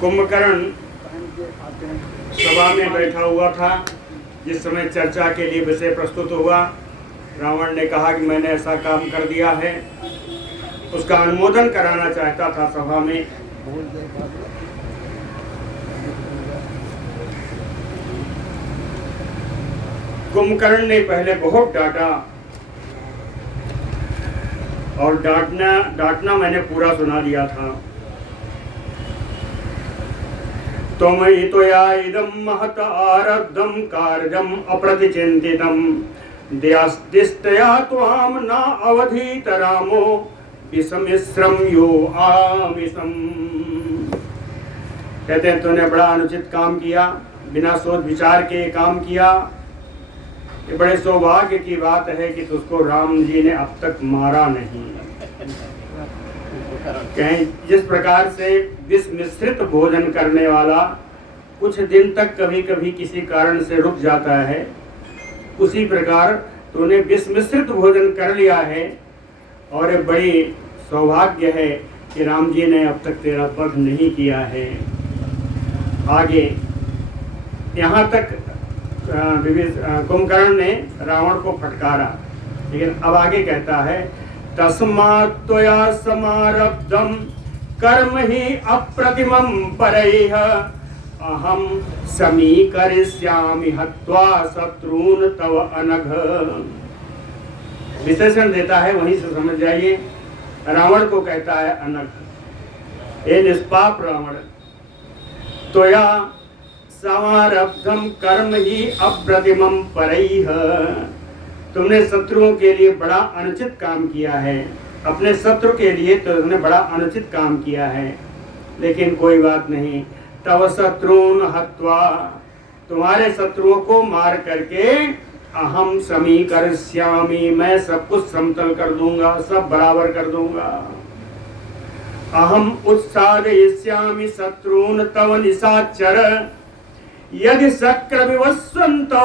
कुंभकर्ण सभा में बैठा हुआ था। जिस समय चर्चा के लिए विषय प्रस्तुत हुआ, रावण ने कहा कि मैंने ऐसा काम कर दिया है, उसका अनुमोदन कराना चाहता था सभा में। कुंभकर्ण ने पहले बहुत डांटा, और डांटना मैंने पूरा सुना दिया था। त्वमहितोया इदं महत आरब्धं कार्यम् अप्रतिचिन्तितं दयास्तिष्ठया त्वां न अवधीत रामो विषमिश्रं यो आमिषम्। कहते हैं तूने बड़ा अनुचित काम किया, बिना सोच विचार के काम किया। ये बड़े सौभाग्य की बात है कि तुझको राम जी ने अब तक मारा नहीं। कहीं जिस प्रकार से विष मिश्रित भोजन करने वाला कुछ दिन तक कभी कभी किसी कारण से रुक जाता है, उसी प्रकार तूने विष मिश्रित भोजन कर लिया है। और ये बड़ी सौभाग्य है कि राम जी ने अब तक तेरा वध नहीं किया है। आगे यहाँ तक कुंभकर्ण ने रावण को फटकारा, लेकिन अब आगे कहता है तस्मात् त्वया समारब्धं कर्म ही अप्रतिमं परैः अहं समीकरिष्यामि हत्वा शत्रून् तव अनघ। विशेषण देता है, वहीं से समझ जाइए। रावण को कहता है अनघ, हे निष्पाप रावण, त्वया समारब्धं कर्म ही अप्रतिमं परैः, तुमने शत्रुओं के लिए बड़ा अनुचित काम किया है। अपने शत्रु के लिए तुमने बड़ा अनुचित काम किया है, लेकिन कोई बात नहीं। तव शत्रून् हत्वा, तुम्हारे शत्रुओं को मार करके अहम समीकरिष्यामि, मैं सब कुछ समतल कर दूंगा, सब बराबर कर दूंगा। अहम उत्सादयिष्यामि शत्रून् तव निशाचर यदि शक्र विवस्वन्तो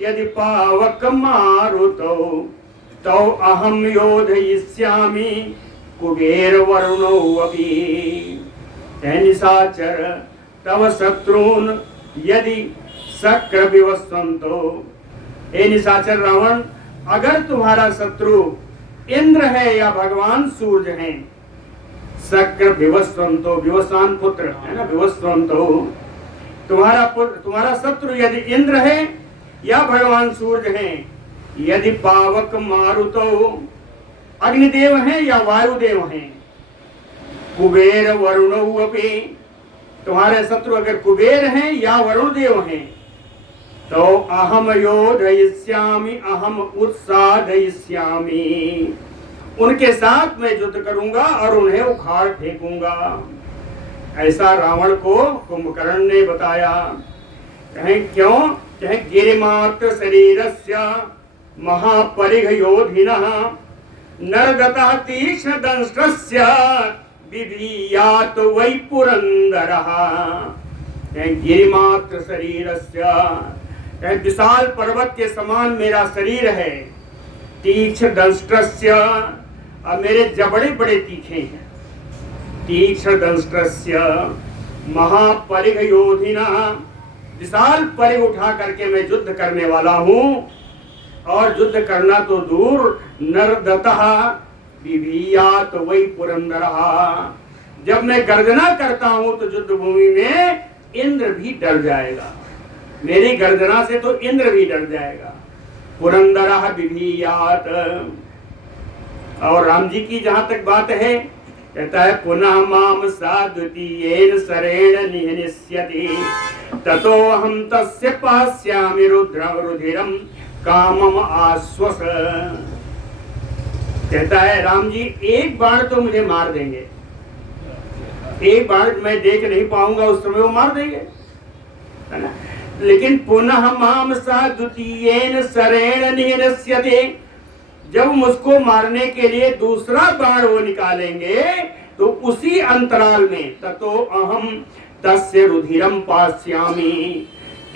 यदि पावक मारुतो तो अहम योधयिष्यामि कुबेर वरुणो अपि। हे निशाचर, तव शत्रून् यदि शक्र विवस्वन्तो, हे निशाचर रावण, अगर तुम्हारा शत्रु इंद्र है या भगवान सूर्य हैं, शक्र विवस्वन्तो, विवस्वान पुत्र है ना, विवस्वन्तो, तुम्हारा शत्रु यदि इंद्र है या भगवान सूर्य हैं, यदि पावक मारुतो, अग्निदेव हैं या वायुदेव हैं, कुबेर वरुणो अपि, तुम्हारे शत्रु अगर कुबेर हैं या वरुण देव हैं, तो अहम योधयिष्यामि अहम उत्सादयिष्यामि, उनके साथ मैं युद्ध करूंगा और उन्हें उखाड़ फेंकूंगा। ऐसा रावण को कुंभकर्ण ने बताया। कहें क्यों? कहें गिरिमात्र शरीरस्य महापरिघ योधिनः नरगतः तीक्ष्ण दंष्ट्रस्य बिभीयात् वै पुरंदरः। कहें गिरिमात्र शरीरस्य, कहें विशाल पर्वत के समान मेरा शरीर है। तीक्ष्ण दंष्ट्रस्य, और मेरे जबड़े बड़े तीखे हैं। तीक्ष्ण दंष्ट्रस्य महापरिघ योधिनः, विशाल परिघ उठा करके मैं युद्ध करने वाला हूँ। और युद्ध करना तो दूर, नरदतः बिभीयात् वै पुरंदरः, जब मैं गर्जना करता हूँ तो युद्ध भूमि में इंद्र भी डर जाएगा। मेरी गर्जना से तो इंद्र भी डर जाएगा। पुरंदरः बिभीयात्। और राम जी की जहां तक बात है, कहता है पुनः माम सा द्वितीयेन शरेण निहनिष्यति ततो हम तस्य पास्यामि रुधिरं कामम आश्वस। कहता है राम जी, एक बाण तो मुझे मार देंगे, एक बाण मैं देख नहीं पाऊंगा, उस समय वो मार देंगे, है ना। लेकिन पुनः माम सा द्वितीयेन शरेण निहनिष्यति, जब मुझको मारने के लिए दूसरा बाण वो निकालेंगे तो उसी अंतराल में ततो अहम तस्य रुधिरम पास्यामि,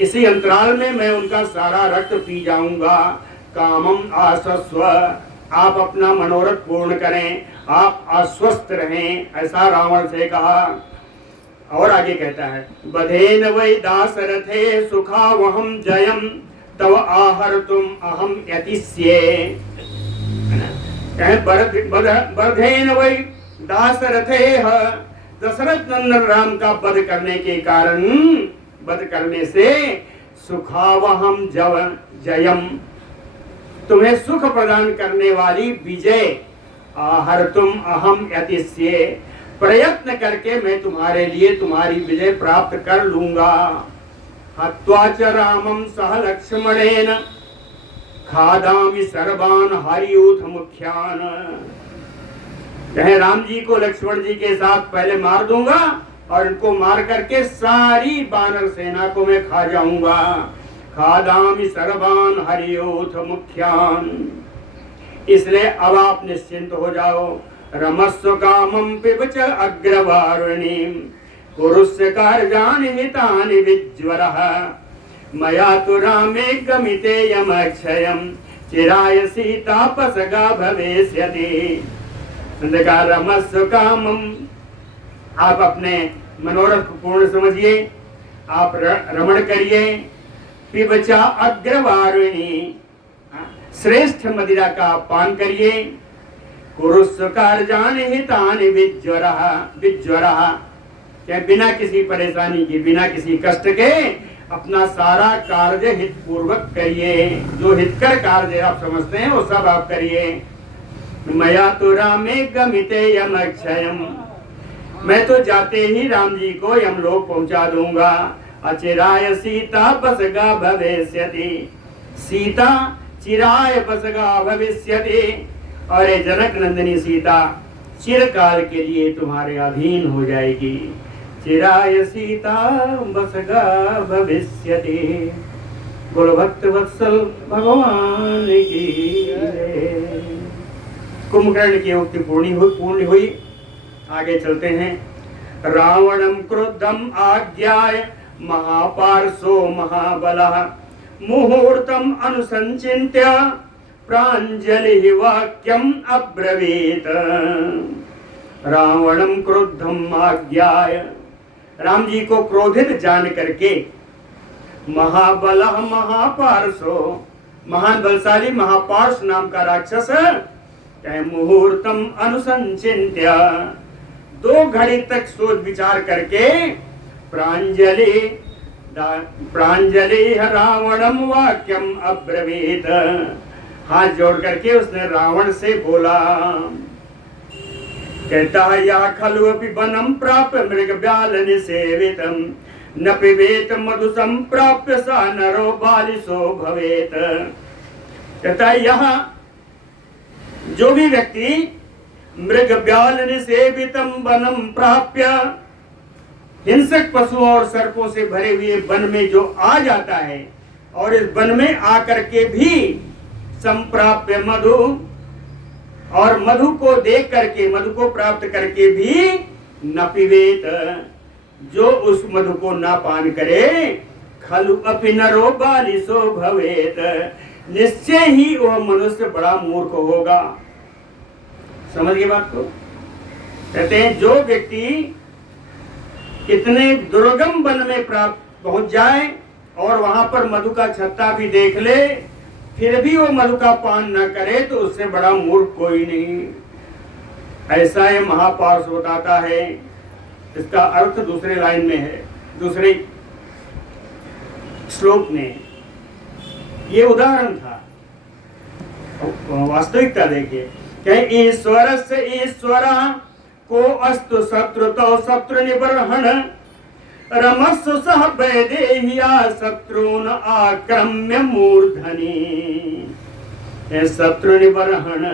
इसी अंतराल में मैं उनका सारा रक्त पी जाऊंगा। कामम आसस्व, आप अपना मनोरथ पूर्ण करें, आप आश्वस्त रहें, ऐसा रावण से कहा। और आगे कहता है, बधेन वै दासरथे सुखावहम जयम तव आहर तुम अहम यतिष्ये। बधेन वै दासरथे, दशरथ नंदन राम का वध करने के कारण, वध करने से सुखावहम जयम, तुम्हें सुख प्रदान करने वाली विजय, आहर तुम अहम यतिष्ये, प्रयत्न करके मैं तुम्हारे लिए तुम्हारी विजय प्राप्त कर लूंगा। हत्वा च रामं सह लक्ष्मणेन खादामि सर्वान हरियूथ मुख्यान। कहे राम जी को लक्ष्मण जी के साथ पहले मार दूंगा और इनको मार करके सारी वानर सेना को मैं खा जाऊंगा। खादामि सर्वान हरियूथ मुख्यान। इसलिए अब आप निश्चिंत हो जाओ। रमस्व कामं पिबच अग्रवारुणीं कुरुस्य कार्याणि हितानि विज्वरः। मया तु रामे गमिते यमक्षयं चिराय सीतापसगा भविष्यति। रमस्व कामं, आप अपने मनोरथ को पूर्ण समझिए, आप रमण करिए। पिबचा अग्रवारुणी, श्रेष्ठ मदिरा का पान करिए। कुरुस्व कार्याणि हितानि विज्वरः, विज्वरः क्या बिना किसी परेशानी के, बिना किसी कष्ट के अपना सारा कार्य हित पूर्वक करिए। जो हितकर कार्य आप समझते हैं वो सब आप करिए। मया तो रामे गमिते यमक्षयम, मैं तो जाते ही राम जी को यमलोक पहुंचा दूंगा। अचिराय सीता बसगा भविष्यति, सीता चिराय बसगा भविष्यति, और ये जनक नंदिनी सीता चिरकाल के लिए तुम्हारे अधीन हो जाएगी। चिराय सीता बसगा भविष्यति। बोलो भक्त वत्सल भगवान की जय। कुंभकर्ण की उक्ति पूर्ण हुई। आगे चलते हैं। रावणं क्रुद्धम आज्ञाय महापार्श्वो महाबलः मुहूर्तम अनुसंचिन्त्य प्राञ्जलि वाक्यम अब्रवीत। रावणं क्रुद्धम आज्ञाय, राम जी को क्रोधित जान करके, महाबलः महापार्श्वो, महान बलशाली महापार्श्व नाम का राक्षस मुहूर्तम अनुसंचिन्त्य, 2 घड़ी तक सोच विचार करके, प्राञ्जलि रावणम वाक्यम अब्रवीत, हाथ जोड़ करके उसने रावण से बोला। कहता है, या खलु अपि वनम प्राप्य मृग ब्याल निसेवितम न पिबेत मधु संप्राप्य सा नरो बालिशो भवेत। कहता है, यहाँ जो भी व्यक्ति मृग ब्याल निसेवितम वनम प्राप्य, हिंसक पशुओं और सर्पों से भरे हुए वन में जो आ जाता है और इस वन में आकर के भी संप्राप्य मधु, और मधु को देख करके, मधु को प्राप्त करके भी न पिबेत, जो उस मधु को ना पान करे, खलु अपि नरो बालिशो भवेत, निश्चय ही वह मनुष्य बड़ा मूर्ख होगा। समझ गए बात को? कहते हैं जो व्यक्ति इतने दुर्गम वन में प्राप्त पहुंच जाए और वहां पर मधु का छत्ता भी देख ले, फिर भी वो मधु का पान न करे, तो उससे बड़ा मूर्ख कोई नहीं। ऐसा ये महापार्श्व बताता है। इसका अर्थ दूसरे लाइन में है, दूसरे श्लोक में। ये उदाहरण था, वास्तविकता देखिए। कहीं ईश्वर से ईश्वर को अस्तु शत्रु तो शत्रु निबर्हण रमस्व सह वैदेह्या शत्रुन आक्रम्य मूर्धनि। शत्रु निबर्हण,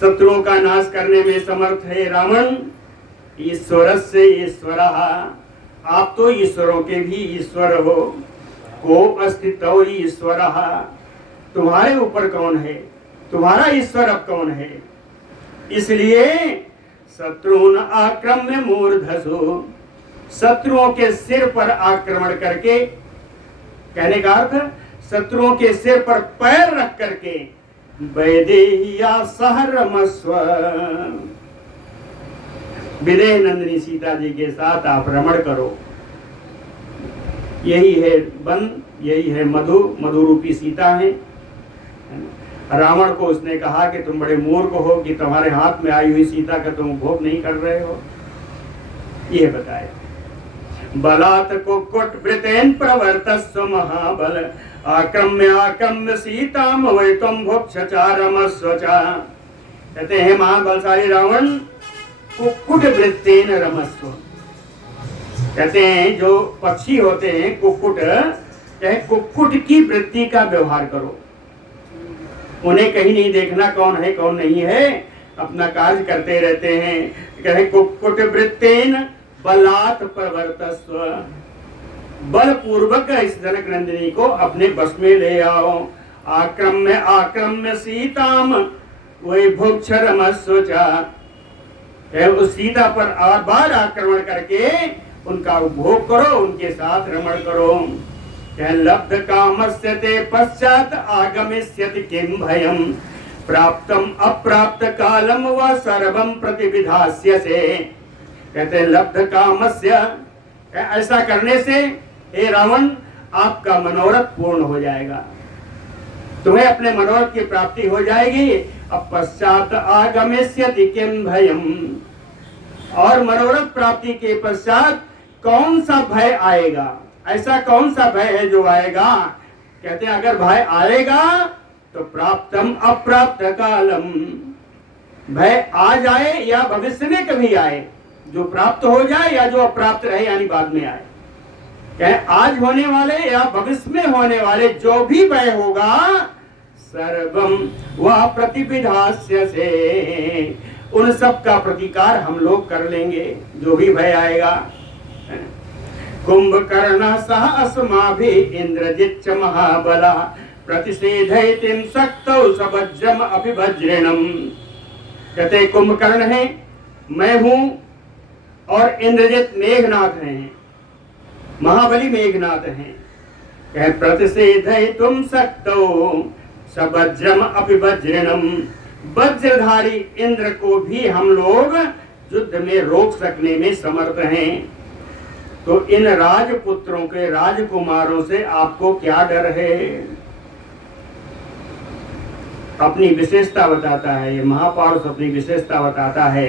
शत्रुओं का नाश करने में समर्थ है रावण। ईश्वर से ईश्वर, आप तो ईश्वरों के भी ईश्वर हो। को अस्तित्व ईश्वर, तुम्हारे ऊपर कौन है, तुम्हारा ईश्वर अब कौन है। इसलिए शत्रुन आक्रम्य मूर्धसु, शत्रुओं के सिर पर आक्रमण करके, कहने का अर्थ शत्रुओं के सिर पर पैर रख करके वैदेहिया सह रमस्व। विदेह नंदिनी सीता जी के साथ आप रमण करो। यही है वन, यही है मधु, मधु रूपी सीता है। रावण को उसने कहा कि तुम बड़े मूर्ख हो कि तुम्हारे हाथ में आई हुई सीता का तुम उपभोग नहीं कर रहे हो। ये बताया। बलात् कुक्कुट वृतेन प्रवर्तस्व महाबल आक्रम्य सीताम वै त्वं भुक्षचारमस्व च। कहते हैं महाबलशाली रावण कुक्कुट वृत्तेन रमस्व। कहते हैं जो पक्षी होते हैं कुक्कुट, चाहे कुक्कुट की वृत्ति का व्यवहार करो। उन्हें कहीं नहीं देखना कौन है कौन नहीं है, अपना कार्य करते रहते हैं। कहे कुक्कुट वृत्तेन बलात् प्रवर्तस्व। बलपूर्वक इस जनक नंदिनी को अपने बस में ले आओ। आक्रम्य सीताम वै भुक्षरमस्व च। उस सीता पर बार आक्रमण करके उनका उपभोग करो, उनके साथ रमण करो। लब्ध कामस्य ते पश्चात आगमिष्यति किम भयम प्राप्तम अप्राप्त कालम व सर्वम प्रतिविधास्यसे। कहते हैं लब्ध कामस्य, ऐसा करने से हे रावण आपका मनोरथ पूर्ण हो जाएगा, तुम्हें अपने मनोरथ की प्राप्ति हो जाएगी। अब पश्चात आगमिष्यति किम भयम, और मनोरथ प्राप्ति के पश्चात कौन सा भय आएगा, ऐसा कौन सा भय है जो आएगा। कहते हैं अगर भय आएगा तो प्राप्तम अप्राप्त कालम, भय आ जाए या भविष्य में कभी आए, जो प्राप्त हो जाए या जो अप्राप्त रहे यानी बाद में आए। कहे आज होने वाले या भविष्य में होने वाले जो भी भय होगा सर्वम वह प्रतिविधास्य से, उन सब का प्रतिकार हम लोग कर लेंगे जो भी भय आएगा। कुंभकर्ण सह अस्माभि इंद्रजित् च महाबला प्रतिषेधयितुं शक्तौ सवज्रम अभिवज्रणम। कहते कुंभकर्ण है, मैं हूं, और इंद्रजित् मेघनाथ हैं, महाबली मेघनाथ हैं। कहे प्रतिषेधयितुं शक्तौ सवज्रम अभिवज्रणम। वज्रधारी इंद्र को भी हम लोग युद्ध में रोक सकने में समर्थ हैं। तो इन राजपुत्रों के, राजकुमारों से आपको क्या डर है। अपनी विशेषता बताता है ये महापुरुष, अपनी विशेषता बताता है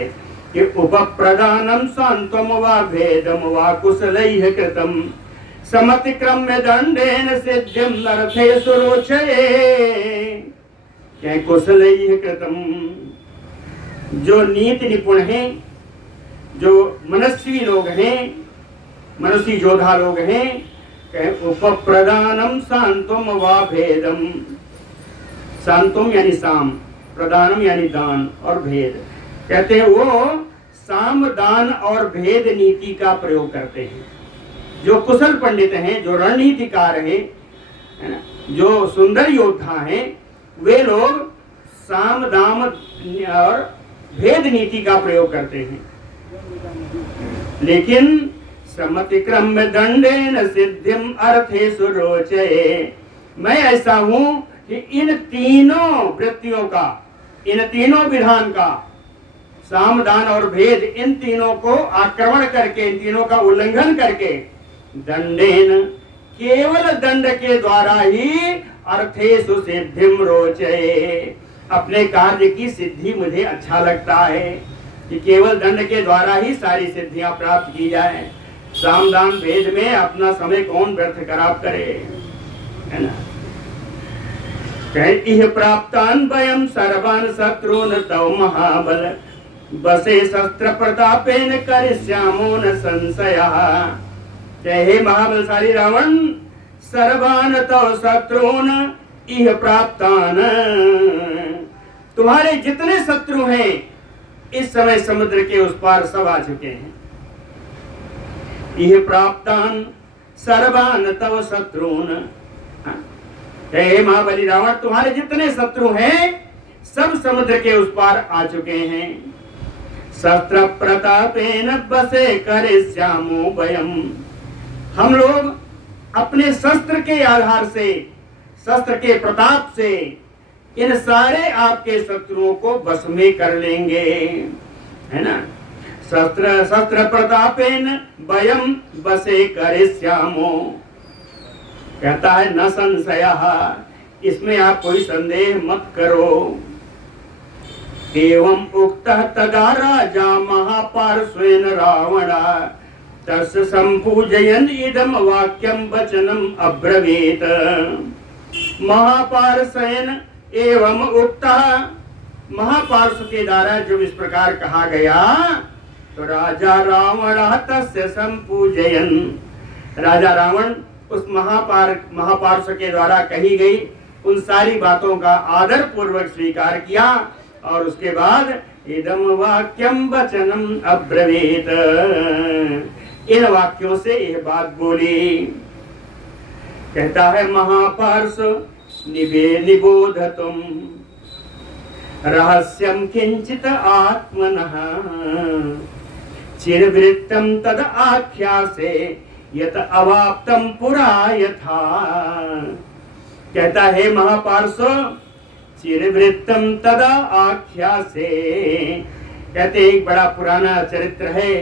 कि उपप्रदानम शांतम वा भेदम वा कुशलैः कृतम समतिक्रम्य दंडेन सिद्धिम नरथेषु रोचये। क्या कुशलैः कृतम, जो नीति निपुण हैं, जो मनस्वी लोग हैं, मनुष्य योद्धा लोग हैं। उपप्रदानम शांतम वा भेदम, शांतम यानी साम, प्रदानम यानी दान और भेद। कहते हैं वो साम दान और भेद नीति का प्रयोग करते हैं। जो कुशल पंडित हैं, जो रणनीतिकार हैं, है ना, जो सुंदर योद्धा हैं, वे लोग साम दाम और भेद नीति का प्रयोग करते हैं। लेकिन समतिक्रम्य दंडेन सिद्धिम अर्थेषु रोचये, मैं ऐसा हूं कि इन तीनों वृत्तियों का, इन तीनों विधान का, साम दान और भेद, इन तीनों को आक्रमण करके, इन तीनों का उल्लंघन करके, दंडेन केवल दंड के द्वारा ही अर्थेषु सिद्धिम रोचये, अपने कार्य की सिद्धि मुझे अच्छा लगता है कि केवल दंड के द्वारा ही सारी सिद्धियां प्राप्त की जाए। साम दान भेद में अपना समय कौन व्यर्थ खराब करे, है ना। इह प्राप्तान वयम सर्वान शत्रुन तव महाबल बसे शस्त्र प्रतापेन करिष्यामो न संशयः। हे महाबलशाली रावण, सर्वान तव शत्रुन इह प्राप्तान, तुम्हारे जितने शत्रु हैं इस समय समुद्र के उस पार सब आ चुके हैं। इह प्राप्तान सर्वान तव शत्रुन, हे महाबली रावण, तुम्हारे जितने शत्रु हैं सब समुद्र के उस पार आ चुके हैं। शस्त्र प्रतापेन बसे करिष्यामो वयम, हम लोग अपने शस्त्र के आधार से, शस्त्र के प्रताप से इन सारे आपके शत्रुओं को बस में कर लेंगे, है ना। शस्त्र शस्त्र प्रतापेन वयम बसे करिष्यामो, कहता है न संशयः, इसमें आप कोई संदेह मत करो। एवं उक्तः तदा राजा महापार्श्वेन रावण तस्य संपूजयन् इदं वाक्यं वचनम् अब्रवीत। महापार्श्वेन एवं उक्तः, महापार्श्व के द्वारा जब इस प्रकार कहा गया तो राजा रावण तस्य संपूजयन्, राजा रावण उस महापार्श्व के द्वारा कही गई उन सारी बातों का आदर पूर्वक स्वीकार किया और उसके बाद इदम वाक्यम वचनम अब्रवीत, इन वाक्यों से यह बात बोली। कहता है महापार्श्व निबोधतुम रहस्यम किंचित आत्मनः चिरवृत्तम तद आख्यासे यत अवाप्तम पुरा यथा। कहता है महापार्श्व चिरवृत्तम तदा आख्यासे, कहते एक बड़ा पुराना चरित्र है,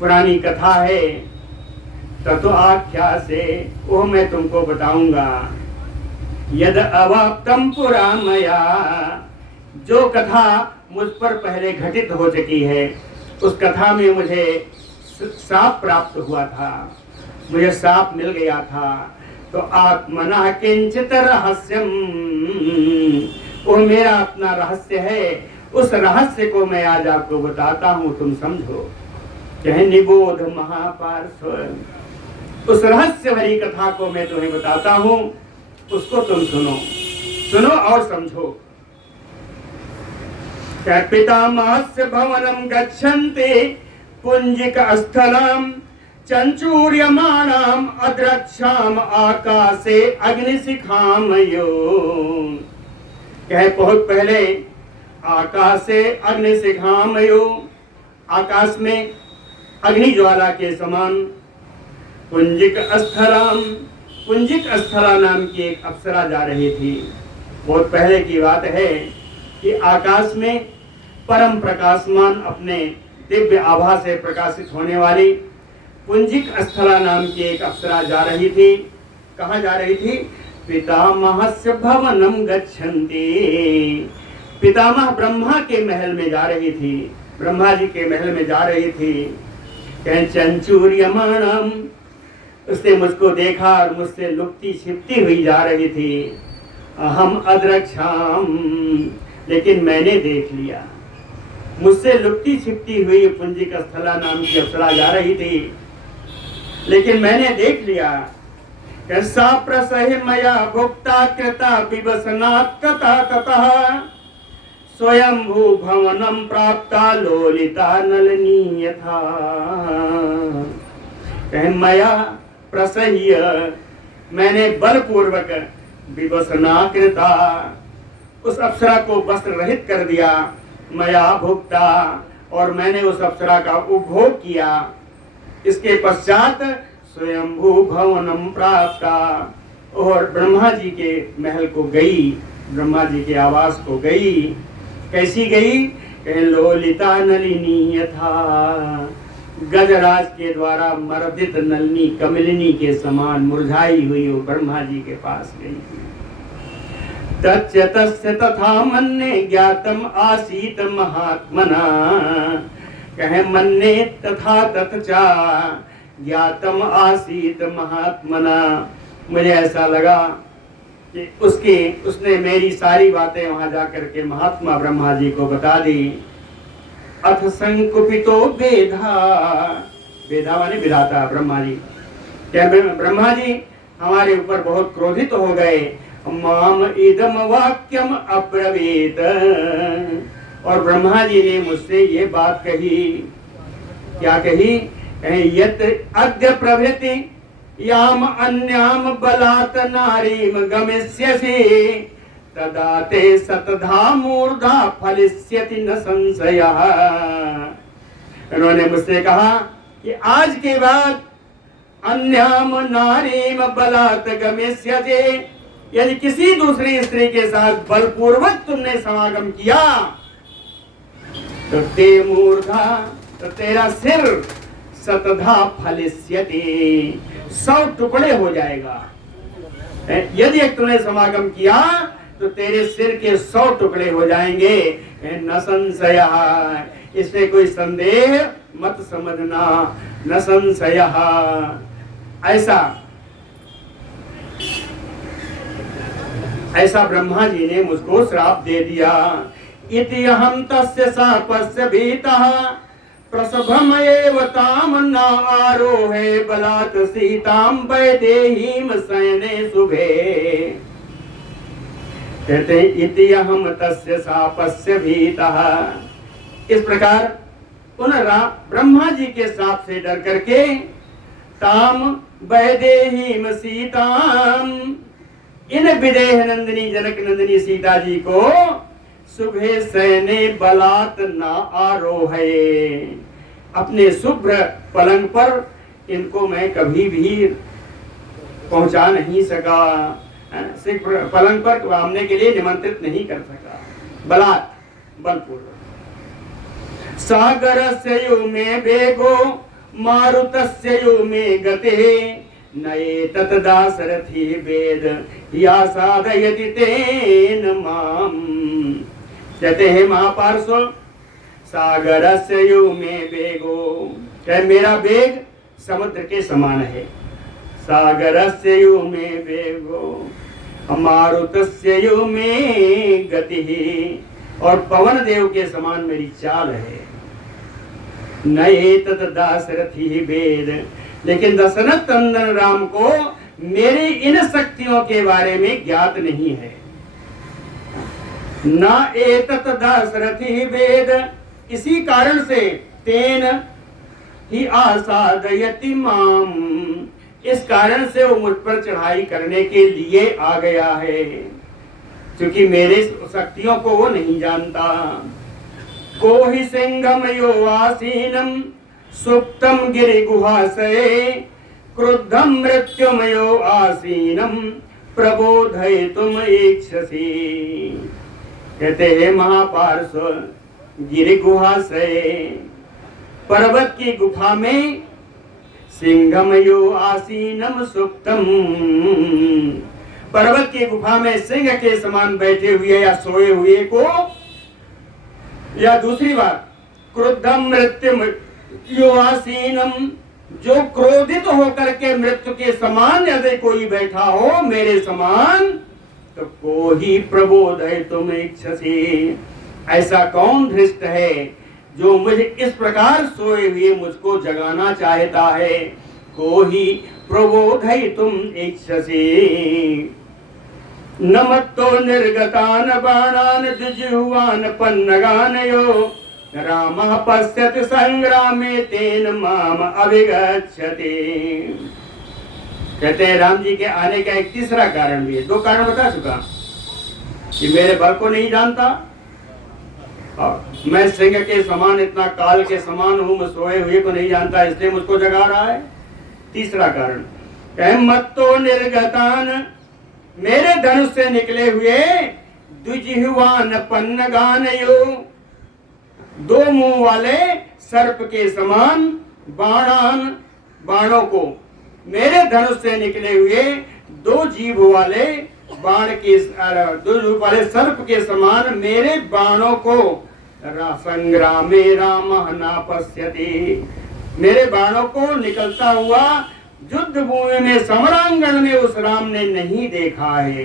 पुरानी कथा है, ततो आख्यासे, वो मैं तुमको बताऊंगा। यद अवाप्तम पुरा मया, जो कथा मुझ पर पहले घटित हो चुकी है, उस कथा में मुझे साप प्राप्त हुआ था, मुझे साप मिल गया था। तो आत्मना किंचित रहस्यम, वो मेरा अपना रहस्य है, उस रहस्य को मैं आज आपको बताता हूँ, तुम समझो। कहे निबोध महापार्श्व, उस रहस्य भरी कथा को मैं तुम्हें बताता हूँ, उसको तुम सुनो, सुनो और समझो। पितामहस्य भवनं गच्छन्ति पुंजिक स्थलम चंचूर्यमाणाम अद्रक्षाम आकाशे अग्निशिखामयो। कहे बहुत पहले आकाशे अग्निशिखामयो, आकाश में अग्नि ज्वाला के समान, पुंजिक स्थलम, पुंजिक स्थला नाम की एक अप्सरा जा रही थी। बहुत पहले की बात है कि आकाश में परम प्रकाशमान अपने दिव्य आभा से प्रकाशित होने वाली पुंजिक स्थला नाम की एक अप्सरा जा रही थी। कहाँ जा रही थी? पितामहस्य भवनम गच्छन्ति, पितामह ब्रह्मा के महल में जा रही थी, ब्रह्मा जी के महल में जा रही थी। चंचूर्यमाणम, उसने मुझको देखा और मुझसे लुकती छिपती हुई जा रही थी। अहम अद्रक्षाम, लेकिन मैंने देख लिया, मुझसे लुकती छिपती हुई पुंजिक स्थला नाम की अप्सरा जा रही थी, लेकिन मैंने देख लिया। सा प्रसहि मया भुक्ता कृता विवसनात् ततः ततः स्वयंभू भवनम प्राप्ता लोलिता नलिनी यथा। कहे मया प्रसह्य, मैंने बलपूर्वक विवसना कृता, उस अप्सरा को वस्त्र रहित कर दिया। मया भुक्ता, और मैंने उस अप्सरा का उपभोग किया। इसके पश्चात स्वयंभू भवनम प्राप्ता, और ब्रह्मा जी के महल को गई, ब्रह्मा जी के आवास को गई। कैसी गई? लोलिता नलिनी यथा, गजराज के द्वारा मर्दित नलिनी कमलिनी के समान मुरझाई हुई वो ब्रह्मा जी के पास गई। तच्च तस्य तथा मन्ने ज्ञातम आसीत महात्मना, कहे मन्ने तथा तथा ज्ञातम आसीत महात्मना। मुझे ऐसा लगा कि उसने मेरी सारी बातें वहां जाकर के महात्मा ब्रह्मा जी को बता दी। अथ संकुपितो वेधा, वेधा माने विधाता ब्रह्मा जी, क्या ब्रह्मा जी हमारे ऊपर बहुत क्रोधित हो गए। माम इदम वाक्यम अब्रवीत, और ब्रह्मा जी ने मुझसे ये बात कही। क्या कही? यत अद्य प्रभृति याम अन्याम बलात् नारीम गमिष्यसि तदा ते सतधा मूर्धा फलिष्यति न संशयः। उन्होंने मुझसे कहा कि आज के बाद अन्याम नारीम बलात् गमिष्यसि, यदि किसी दूसरी स्त्री के साथ बलपूर्वक तुमने समागम किया तो ते मूर्धा, तो तेरा सिर शतधा फलिष्यति, 100 टुकड़े हो जाएगा। यदि एक तुमने समागम किया तो तेरे सिर के 100 टुकड़े हो जाएंगे। न संशय, इसमें कोई संदेह मत समझना। न संशय, ऐसा ब्रह्मा जी ने मुझको श्राप दे दिया। इति अहं तस्य शापस्य भीतः प्रसभम एव ताम न आरोहे बलात् सीतां वैदेहीं शयने शुभे। कहते हैं इति अहं तस्य शापस्य भीतः। इस प्रकार पुनः ब्रह्मा जी के शाप से डर करके ताम वैदेहीं सीतां, इन विदेह नंदिनी जनक नंदिनी सीता जी को शुभे शयने बलात् न आरोहे, अपने शुभ्र पलंग पर इनको मैं कभी भी पहुंचा नहीं सका, पलंग पर आमने के लिए निमंत्रित नहीं कर सका। बलात्, बलपूर्वक। सागरस्य यो मे वेगो मारुतस्य यो मे गतिः नये तत दाशरथी वेद या साधयति तेन माम। कहते हैं महापार्श्व, सागरस्य यो मे वेगो, क्या मेरा वेग समुद्र के समान है। सागरस्य यो मे वेगो मारुतस्य यो मे गतिः, और पवन देव के समान मेरी चाल है। नये तत दाशरथी वेद, लेकिन दशरथ नंदन राम को मेरी इन शक्तियों के बारे में ज्ञात नहीं है। न एतत दाशरथी वेद, इसी कारण से तेन ही आसादयति माम, इस कारण से वो मुझ पर चढ़ाई करने के लिए आ गया है, क्योंकि मेरे शक्तियों को वो नहीं जानता। को ही सिंघम यो आसीनम सुप्तम गिरि गुहाशये क्रुद्धम मृत्युमयो आसीनम प्रबोधयितुम इच्छसि। कहते हैं महापार्श्व, गिरि गुहाशये, पर्वत की गुफा में सिंघम यो आसीनम सुप्तम, पर्वत की गुफा में सिंह के समान बैठे हुए या सोए हुए को, या दूसरी बात क्रुद्धम मृत्यु यो आसीनम, जो क्रोधित होकर के मृत्यु के समान यदि कोई बैठा हो मेरे समान, तो को ही प्रबोधय तुम इच्छसि, ऐसा कौन धृष्ट है जो मुझे इस प्रकार सोए हुए मुझको जगाना चाहता है। को ही प्रबोधय तुम इच्छसि। नमत्तो निर्गतान बाणान जुजुवान पन्नगानयो रामः पश्यति संग्रामे तेन माम अभिगच्छति। कहते हैं राम जी के आने का एक तीसरा कारण भी है। 2 कारण बता चुका कि मेरे बल को नहीं जानता और मैं सिंह के समान, इतना काल के समान हूं, मैं सोए हुए को नहीं जानता, इसलिए मुझको जगा रहा है। तीसरा कारण, मत्तो निर्गतान, मेरे धनुष से निकले हुए द्विजिह्वान पन्नगानयो, 2 मुंह वाले सर्प के समान बाणान, बाणों को, मेरे धनुष से निकले हुए 2 जीभ वाले बाण के, 2 जीभ वाले सर्प के समान मेरे बाणों को संग्रामे रामः न पश्यति, मेरे बाणों को निकलता हुआ युद्ध भूमि में, समरांगण में उस राम ने नहीं देखा है,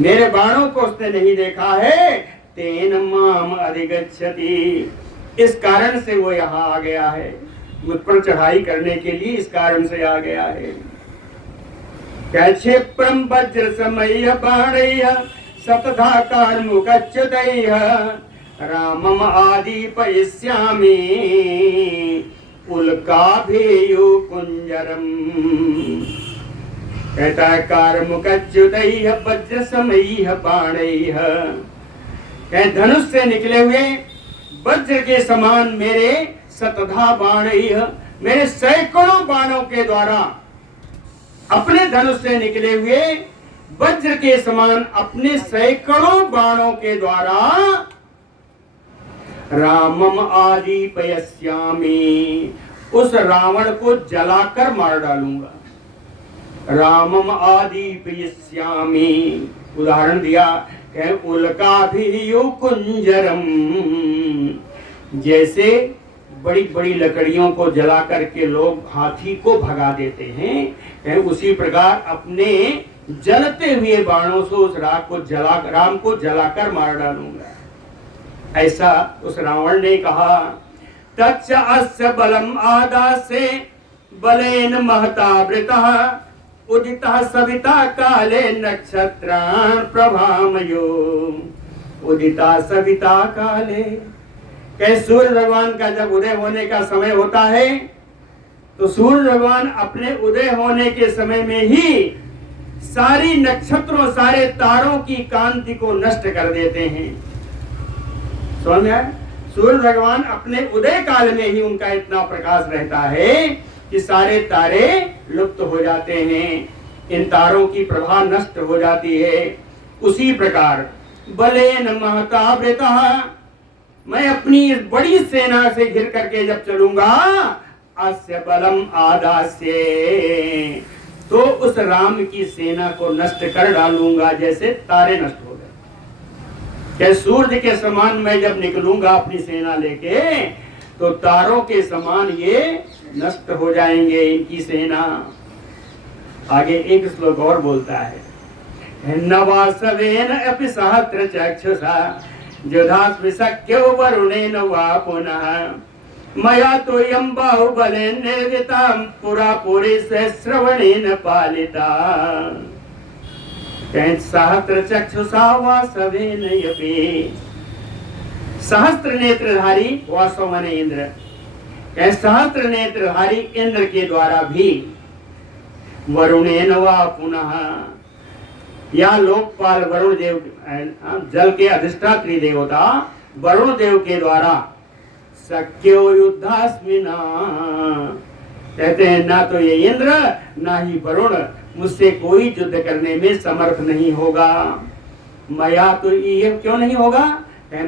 मेरे बाणों को उसने नहीं देखा है। तेन माम अधिगच्छति, इस कारण से वो यहाँ आ गया है, मुझ पर चढ़ाई करने के लिए इस कारण से आ गया है। क्षिप्रम वज्र समय बाणैः सतधा कार्मुकच्युतैः रामम आदीपयिष्यामि उल्काभेयो कुंजरम। कहता है कार्मुकच्युतैः वज्र समैः बाणैः, धनुष से निकले हुए वज्र के समान मेरे शतधा बाणैः, मेरे सैकड़ों बाणों के द्वारा, अपने धनुष से निकले हुए वज्र के समान अपने सैकड़ों बाणों के द्वारा रामम आदि पयस्यामी, उस रावण को जलाकर मार डालूंगा। रामम आदि पयस्यामी, उदाहरण दिया है उल्का भी कुंजरम, जैसे बड़ी बड़ी लकड़ियों को जला करके लोग हाथी को भगा देते हैं, उसी प्रकार अपने जलते हुए बाणों से उस राम को जलाकर मार डालूंगा। ऐसा उस रावण ने कहा। तच्च अस्य बलम आदासे बलेन महतावृतः उदितः सविता काले नक्षत्रान् प्रभामयो। उदिता सविता काले, कहे सूर्य भगवान का जब उदय होने का समय होता है तो सूर्य भगवान अपने उदय होने के समय में ही सारी नक्षत्रों, सारे तारों की कांति को नष्ट कर देते हैं। समझ में आया? सूर्य भगवान अपने उदय काल में ही उनका इतना प्रकाश रहता है कि सारे तारे लुप्त हो जाते हैं, इन तारों की प्रभा नष्ट हो जाती है। उसी प्रकार बलेन महतावृतः, मैं अपनी इस बड़ी सेना से घिर करके जब चलूंगा, अस्य बलम आदास्य, तो उस राम की सेना को नष्ट कर डालूंगा जैसे तारे नष्ट हो गए। क्या सूर्य के समान मैं जब निकलूंगा अपनी सेना लेके तो तारों के समान ये नष्ट हो जाएंगे, इनकी सेना। आगे एक श्लोक और बोलता है, नवासवेन अपि सहस्र चक्षुषा युधास्मि शक्यो वरुणेन वा पुनः मया तो यं बाहुबलेन निर्जिता पुरा पुरी श्रवणेन पालिता। सहस्र चक्षुषा वासवेन यपि, सहस्त्र नेत्रधारी वासव माने इंद्र, सहस्त्र नेत्रधारी इंद्र के द्वारा भी वरुणेन वा पुनः, या लोकपाल वरुण देव, जल के अधिष्ठात्री देवता वरुण देव के द्वारा शक्यो युद्धास्मिना, कहते हैं ना तो ये इंद्र ना ही वरुण मुझसे कोई युद्ध करने में समर्थ नहीं होगा। मया तो इयम, क्यों नहीं होगा?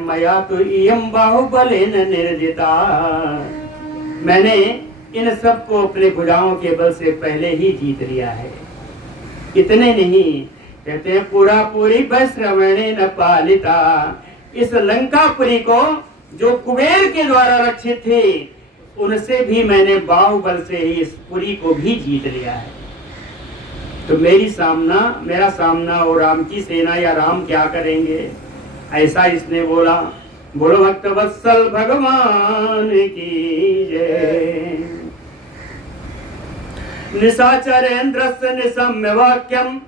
मया तो इयम बाहुबलेन निर्जिता, मैंने इन सबको अपने भुजाओं के बल से पहले ही जीत लिया है। इतने नहीं, कहते हैं पूरा पूरी श्रवणेन पालिता, इस लंकापुरी को जो कुबेर के द्वारा रक्षित थे उनसे भी मैंने बाहुबल से ही इस पुरी को भी जीत लिया है। तो मेरा सामना और राम की सेना या राम क्या करेंगे, ऐसा इसने बोला। बोलो भक्त वत्सल भगवान की जय। निशाचरेन्द्रस्य निशम्य वाक्यम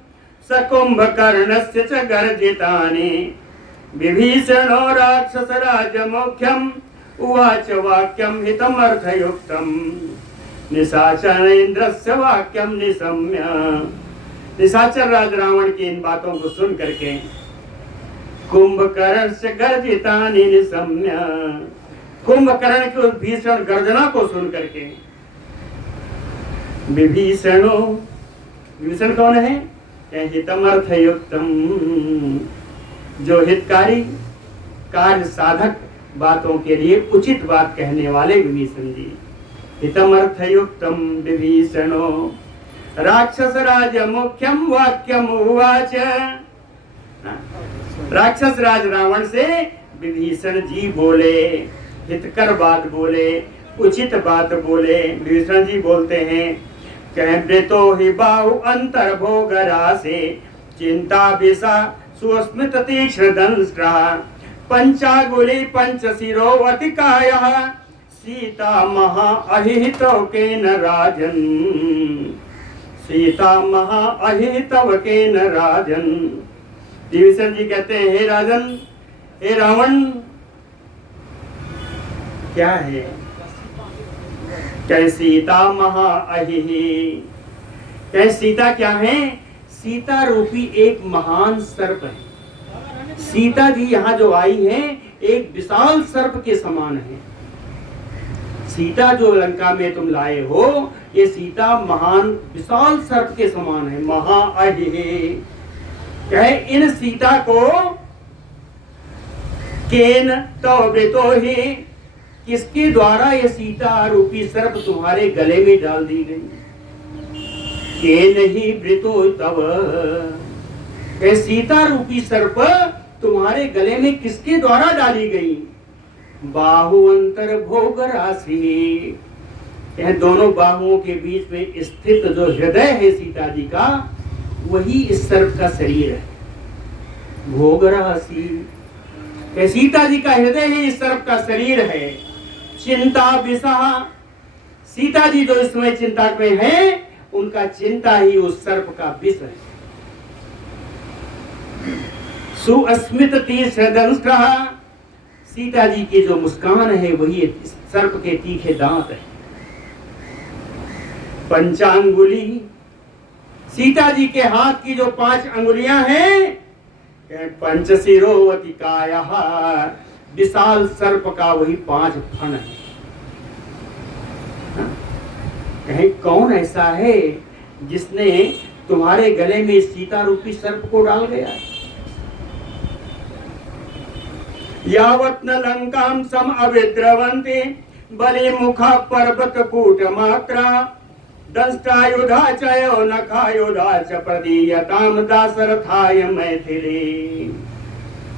सकुंभकर्णस्य च गर्जितानि विभीषणो राक्षसराजमुख्यम उवाच वाक्यम हितमर्थयुक्तम निशाचरेन्द्रस्य वाक्यम निशम्य। निशाचर राज रावण की इन बातों को सुन करके कुंभकर्ण से गर्जितानि निशम्य, कुंभकर्ण की उस भीषण गर्जना को सुन करके विभीषणो, विभीषण कौन है? हितमर्थयुक्तम, जो हितकारी कार्य साधक बातों के लिए उचित बात कहने वाले विभीषण जी। हितमर्थयुक्तम विभीषणो राक्षस राज मुख्यम वाक्यम उवाच, राक्षस राज रावण से विभीषण जी बोले, हितकर बात बोले, उचित बात बोले। विभीषण जी बोलते हैं, कहतो ही बाहु अंतर भोग रासे चिंता विषा सुस्मित तीक्ष्ण दंष्ट्रा पंचागुली पंच शिरोवति कायः सीता महा अहितव केन राजन, सीता महा अहितव केन राजन। विभीषण जी कहते हैं, हे राजन, हे रावण, क्या है? क्या सीता महा अहिहि, क्या सीता क्या है? सीता रूपी एक महान सर्प है। सीता जी यहाँ जो आई है एक विशाल सर्प के समान है। सीता जो लंका में तुम लाए हो, ये सीता महान विशाल सर्प के समान है। महा अहिहि, कहे इन सीता को केन तो वृतो ही, किसके द्वारा ये सीता रूपी सर्प तुम्हारे गले में डाल दी गई। केन ही वृतो तव, सीता रूपी सर्प तुम्हारे गले में किसके द्वारा डाली गई। बाहु अंतर भोग राशि, यह दोनों बाहुओं के बीच में स्थित जो हृदय है सीता जी का, वही इस सर्प का शरीर है। भोग राशि, सीता जी का हृदय ही इस सर्प का शरीर है। चिंता विषा, सीता जी जो इस समय चिंता में है, उनका चिंता ही उस सर्प का विष है। सुअस्मित तीर्थदंष्ट्रा, सीता जी की जो मुस्कान है वही सर्प के तीखे दांत है। पंचांगुली, सीता जी के हाथ की जो 5 अंगुलियां हैं, पंचशिरोवतिकायः, विशाल सर्प का वही 5 फण है। कहीं कौन ऐसा है जिसने तुम्हारे गले में सीता रूपी सर्प को डाल गया। यावत् न लंकाम सम अविद्रवन्ति बलिमुखा पर्वत कूट मात्रा दंष्टायुधा चयो नखायुधा च प्रदीयताम दाशरथाय मैथिली,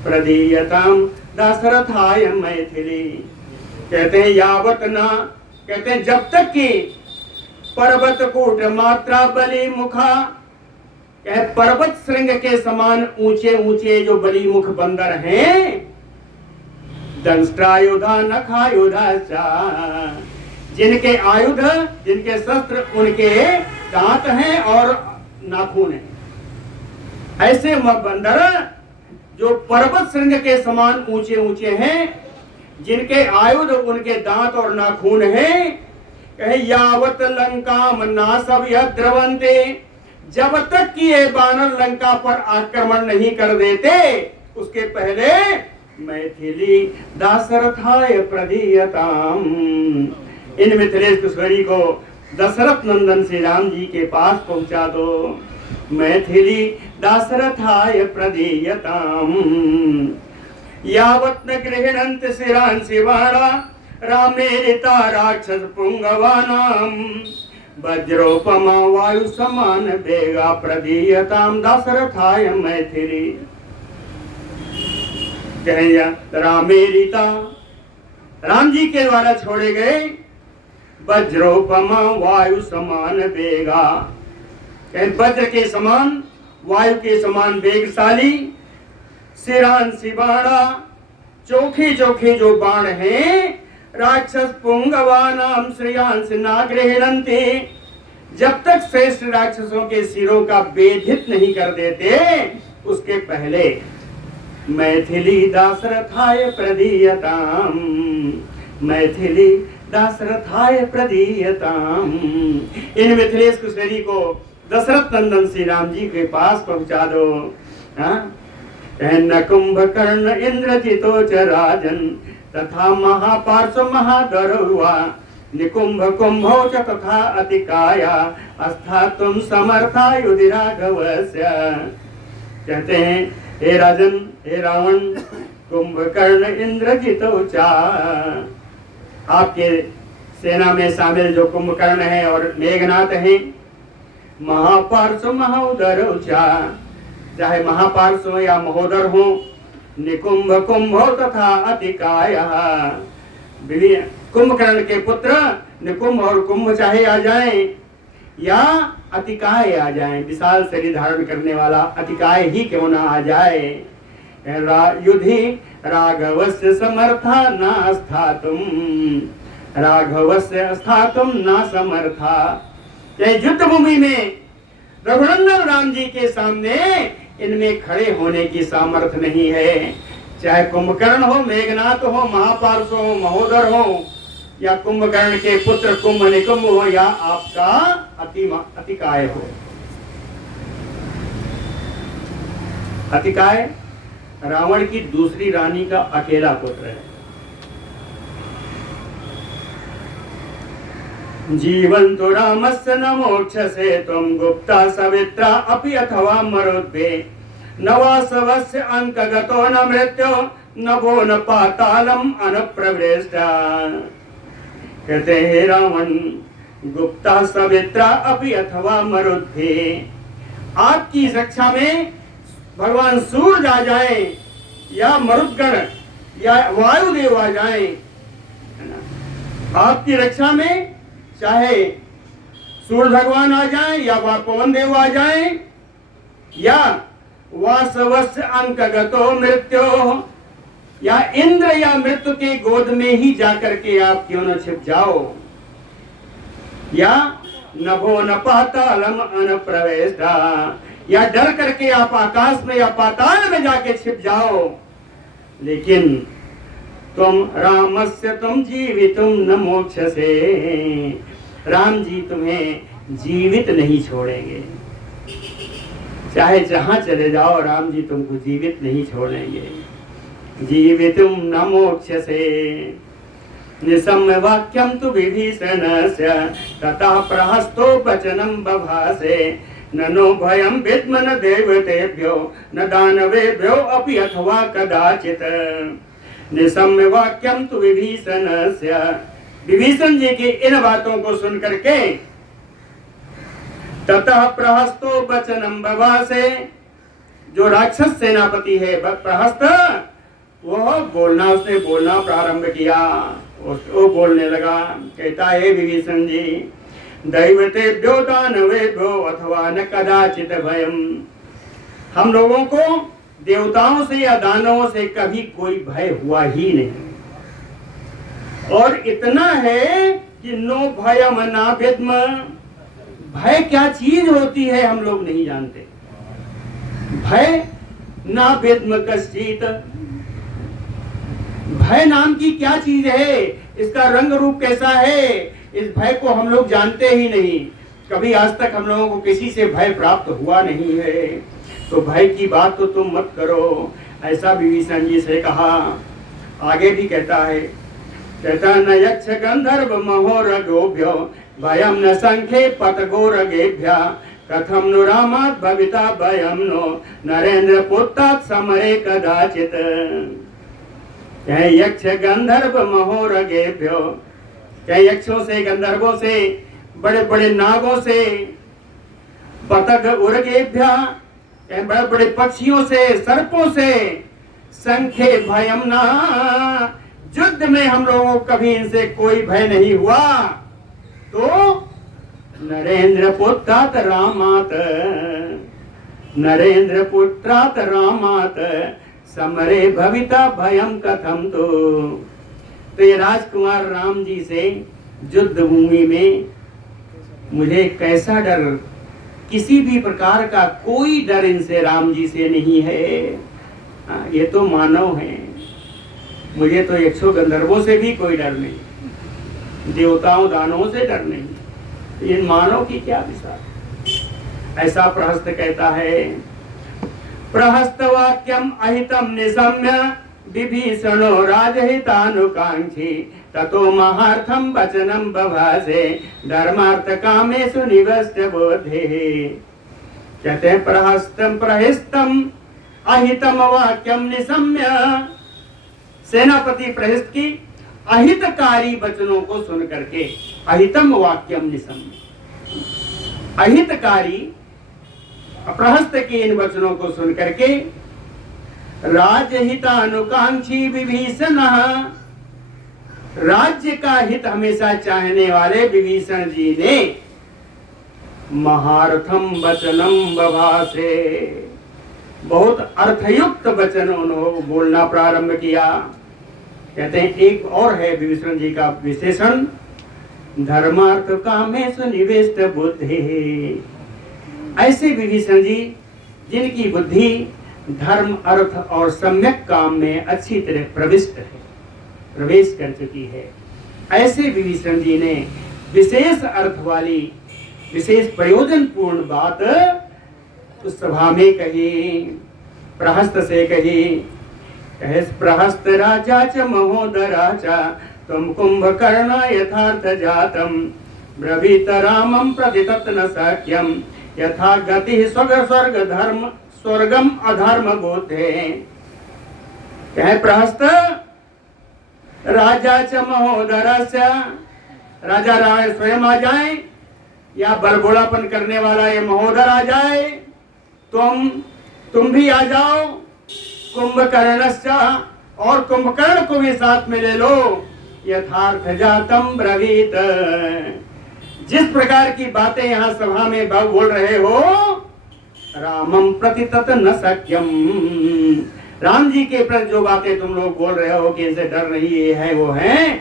प्रदीयताम दाशरथाय मैथिली। कहते हैं यावत ना, कहते हैं जब तक कि पर्वत कूट मात्रा बलि मुखा, कहे पर्वत श्रृंग के समान ऊंचे ऊंचे जो बलि मुख बंदर हैं, दंष्ट्रायुधा नखायुधा च, जिनके आयुध जिनके शस्त्र उनके दांत हैं और नाखून हैं, ऐसे बंदर जो पर्वत श्रृंग के समान ऊंचे ऊंचे हैं, जिनके आयुध उनके दांत और नाखून हैं। कहे यावत लंका नासव द्रवंते, जब तक कि ये बानर लंका पर आक्रमण नहीं कर देते, उसके पहले मैथिली दाशरथाय प्रदीयताम, इन मिथिलेश कुशवरी को दशरथ नंदन श्री राम जी के पास पहुंचा दो। मैथिली दाशरथाय प्रदीयताम, यावत् न गृह्णन्त शिरान् शिवाणा रामेरिता राक्षस पुंगवानाम वज्रोपमा वायु समान वेगा प्रदीयताम दाशरथाय मैथिली। रामेरिता, राम जी के द्वारा छोड़े गए वज्रोपमा वायु समान वेगा, वज्र के समान वायु के समान वेगशाली, शिरान शिवाणा, चोखे चोखे जो बाण हैं, राक्षस पुंगवानाम श्रेयांस नागृह्णन्ति, जब तक श्रेष्ठ राक्षसों के सिरों का भेदित नहीं कर देते, उसके पहले मैथिली दाशरथाय प्रदीयताम, मैथिली दाशरथाय प्रदीयताम। इन मिथिलेश कुशरी को दशरथ नंदन श्री राम जी के पास पहुंचा दो। न कुंभकर्ण इंद्रजितो च राजन तथा महापार्श्व महादरुआ निकुंभ कुंभो च तथा अतिकाया अस्थातुम समर्था युधि राघवस्य। कहते हैं हे राजन, हे रावण, कुंभकर्ण इंद्रजितो चा, आपके सेना में शामिल जो कुंभकर्ण है और मेघनाथ हैं, महापार्श्व महोदर चा, चाहे महापार्श्व या महोदर हो, निकुंभ कुंभो तथा अतिकाय, कुंभकर्ण के पुत्र निकुंभ और कुंभ चाहे आ जाएं या अतिकाय आ जाएं, विशाल शरीर धारण करने वाला अतिकाय ही क्यों ना आ जाए। युधि राघवस्य समर्था न स्थातुम, राघवस्य स्थातुम न समर्था, युद्ध भूमि में रघुनंदन राम जी के सामने इनमें खड़े होने की सामर्थ्य नहीं है। चाहे कुंभकर्ण हो, मेघनाथ हो, महापार्श्व हो, महोदर हो, या कुंभकर्ण के पुत्र कुंभ निकुंभ हो, या आपका अतिकाय हो। अतिकाय रावण की दूसरी रानी का अकेला पुत्र है। जीवन तो रामस्य न मोक्षसे तुम गुप्ता सवित्रा अपि अथवा मरोद्भे नवासवस्य अंकगतो न मृत्यो नभो न पातालम अनप्रविष्ट। कहते हैं रावण गुप्ता सवित्रा अपि अथवा मरुद्धे, आपकी रक्षा में भगवान सूर्य आ जाए या मरुद्गण या वायुदेव आ जाए, आपकी रक्षा में चाहे सूर्य भगवान आ जाए या वह पवन देव आ जाए या वासवस्य अंकगतो मृत्यो, या इंद्र या मृत्यु के गोद में ही जाकर के आप क्यों न छिप जाओ, या नभो न पातालम अनप्रवेष्टा, या डर करके आप आकाश में या पाताल में जाके छिप जाओ, लेकिन तुम रामस्य तुम जीवितुम न मोक्षसे, राम जी तुम्हें जीवित नहीं छोड़ेंगे, चाहे जहां चले जाओ राम जी तुमको जीवित नहीं छोड़ेंगे। जीवितुम न मोक्षसे निसम्य वाक्यम तु विभीषणस्य ततः प्रहस्तो वचनम बभासे, ननो भयम विद्म न देवतेभ्यो न दानवेभ्यो अपि अथवा कदाचित। निसम्य वाक्यम तु विभीषणस्य, विभीषण जी की इन बातों को सुन करके ततः प्रहस्तो वचनम बभासे, जो राक्षस सेनापति है प्रहस्त, वह बोलना, उसने बोलना प्रारंभ किया, वो बोलने लगा, कहता है विभीषण जी दैवतेभ्यो दानवेभ्यो अथवा न कदाचित भयम, हम लोगों को देवताओं से या दानवों से कभी कोई भय हुआ ही नहीं, और इतना है कि नो भयम ना विद्म, भय क्या चीज होती है हम लोग नहीं जानते, भय ना विद्म कश्चित, भय नाम की क्या चीज है, इसका रंग रूप कैसा है, इस भय को हम लोग जानते ही नहीं, कभी आज तक हम लोगों को किसी से भय प्राप्त हुआ नहीं है, तो भय की बात तो तुम मत करो, ऐसा विभीषण जी से कहा। आगे भी कहता है, कहता न यक्ष गंधर्व महोरगोभ्यो भयम न संख्ये पतगोरगेभ्य, कथम नु रामात् भविता भयम नो नरेंद्र पुत्रात् समरे कदाचित। यक्ष गंधर्व महोरगेभ्यो, क्या यक्षों से गंधर्वों से बड़े बड़े नागों से, पतग उर्गेभ्य बड़े बड़े पक्षियों से, सर्पों से, संख्ये भयम ना, युद्ध में हम लोगों को कभी इनसे कोई भय नहीं हुआ, तो नरेंद्र पुत्रात् रामात्, नरेंद्र पुत्रात् रामात् समरे भविता भयम कथम। तो ये राजकुमार राम जी से युद्ध भूमि में मुझे कैसा डर, किसी भी प्रकार का कोई डर इनसे राम जी से नहीं है, ये तो मानव हैं, मुझे तो यक्षों गंधर्वों से भी कोई डर नहीं, देवताओं दानवों से डर नहीं, इन मानव की क्या विचार। ऐसा प्रहस्त कहता है। प्रहस्त वाक्यम अहितम निशम्य विभीषणो राजहितानुकांक्षी, ततो महार्थम वचनम बभासे धर्मार्थ कामेषु निवस्य बोधे। कहते हैं प्रहस्तम प्रहिस्तम अहितम वाक्यम निशम्य, सेनापति प्रहिस्त की अहितकारी वचनों को सुन करके, अहितम वाक्यम निशम्य, अहितकारी प्रहस्त के इन वचनों को सुन करके राजहितानुकांक्षी विभीषण, राज्य का हित हमेशा चाहने वाले विभीषण जी ने महार्थम वचनम बभासे, बहुत अर्थयुक्त वचन उन्होंने बोलना प्रारंभ किया। कहते हैं एक और है विभीषण जी का विशेषण, धर्मार्थ कामेषु निवेष्ट बुद्धि। ऐसे विभीषण जी जिनकी बुद्धि धर्म अर्थ और सम्यक काम में अच्छी तरह प्रविष्ट है, प्रवेश कर चुकी है, ऐसे विभीषण जी ने विशेष अर्थ वाली, विशेष प्रयोजनपूर्ण बात उस सभा में कही, प्रहस्त से कही। कहे प्रहस्त राजा च महोदरा च तुम कुंभकर्ण यथार्थ जातम, ब्रवीत रामम प्रतितत् न शक्यम, यथा गति स्वर्ग धर्म स्वर्गम अधर्म बुद्धे। कहे प्रहस्त राजा च महोदरस्य, राजा राय स्वयं आ जाए या बरगोड़ापन करने वाला ये महोदर आ जाए, तुम भी आ जाओ, कुंभकर्णस्य, और कुंभकर्ण को भी साथ में ले लो। यथार्थ जातम ब्रवीत, जिस प्रकार की बातें यहाँ सभा में बोल रहे हो, रामम प्रति तत न सक्यम, राम जी के प्रति जो बातें तुम लोग बोल रहे हो कि इनसे डर नहीं, ये है वो है,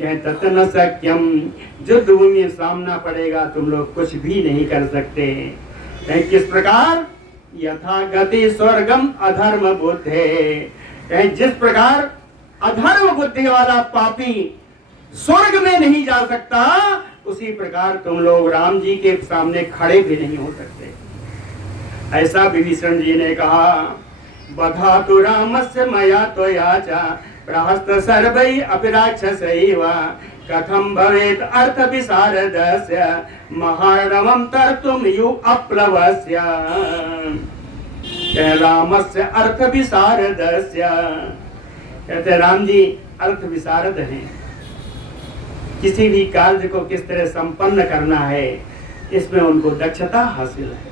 तत न सक्यम, युद्ध भूमि में सामना पड़ेगा, तुम लोग कुछ भी नहीं कर सकते। किस प्रकार? यथा गति स्वर्गम अधर्म बुद्धे, जिस प्रकार अधर्म बुद्धि वाला पापी स्वर्ग में नहीं जा सकता, उसी प्रकार तुम लोग राम जी के सामने खड़े भी नहीं हो सकते। ऐसा विभीषण जी ने कहा। बधा तो रामस्य मया त्वया च प्रहस्त सर्वै अपि राक्षसैव, कथं भवेत् अर्थ विशारदस्य महार्णवं तर्तुं यु अप्लवस्य। रामस्य अर्थ विशारदस्य, कहते राम जी अर्थ विशारद हैं, किसी भी कार्य को किस तरह संपन्न करना है इसमें उनको दक्षता हासिल है।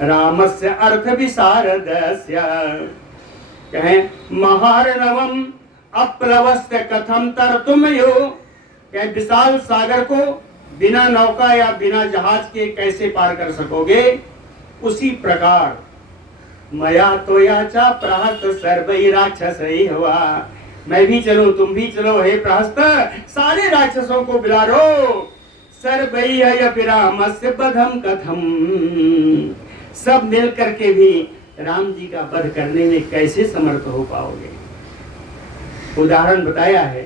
रामस्य अर्थ विशारदस्य, कहें महार्णवम अप्लवस्य कथम तर्तुम यो, कहें विशाल सागर को बिना नौका या बिना जहाज के कैसे पार कर सकोगे, उसी प्रकार मया त्वया च प्रहस्त सर्वै राक्षसै हुआ, मैं भी चलूं तुम भी चलो हे प्रहस्त, सारे राक्षसों को बुला लो। सर्वै अपि रामस्य वधं कथम, सब मिल करके भी राम जी का वध करने में कैसे समर्थ हो पाओगे। उदाहरण बताया है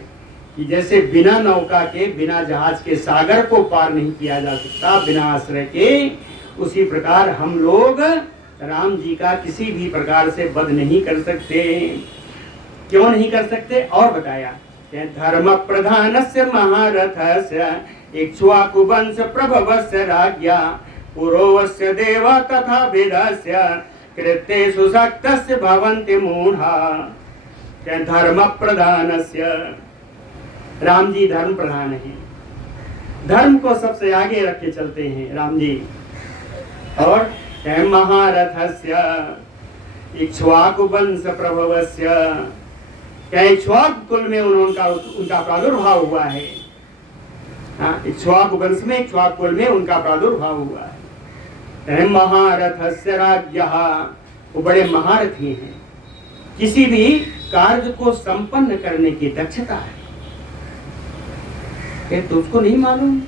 कि जैसे बिना नौका के बिना जहाज के सागर को पार नहीं किया जा सकता बिना आश्रय के, उसी प्रकार हम लोग राम जी का किसी भी प्रकार से वध नहीं कर सकते। क्यों नहीं कर सकते? और बताया, धर्म प्रधानस्य महारथस्य इक्ष्वाकु वंश प्रभवस्य राज्ञा पुरोवस्य देव तथा वेदस्य कृत्येषु शक्तस्य भवन्ति मूढ़ा। धर्म प्रधानस्य, राम जी धर्म प्रधान है, धर्म को सबसे आगे रख के चलते हैं राम जी। और महारथस्य इक्ष्वाकु वंश प्रभवस्य, इक्ष्वाकु कुल में उनका प्रादुर्भाव हुआ है। इक्ष्वाकु वंश में, इक्ष्वाकु कुल में उनका प्रादुर्भाव हुआ है। महारथस्य राज्ञः, वो बड़े महारथी हैं, किसी भी कार्य को संपन्न करने की दक्षता है। तो उसको नहीं मालूम,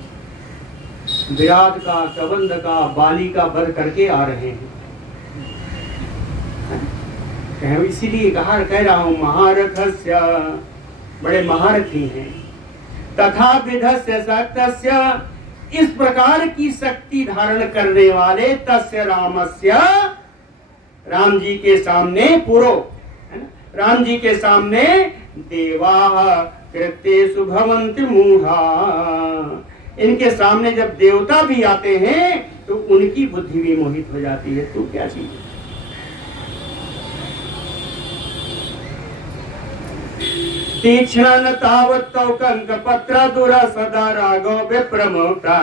विराट का, कबंध का, बाली का वध करके आ रहे हैं। इसीलिए कह रहा हूं महारथस्य, बड़े महारथी हैं। तथा विधस्य शक्तस्य, इस प्रकार की शक्ति धारण करने वाले तस्य रामस्य, राम जी के सामने पुरो, राम जी के सामने देवाः कृत्येषु भवन्ति मूढ़ा, इनके सामने जब देवता भी आते हैं तो उनकी बुद्धि भी मोहित हो जाती है। तू क्या चीज है? तीक्ष्ण तावत्तौ कंकपत्र दूर सदा राघव विप्रमुक्ता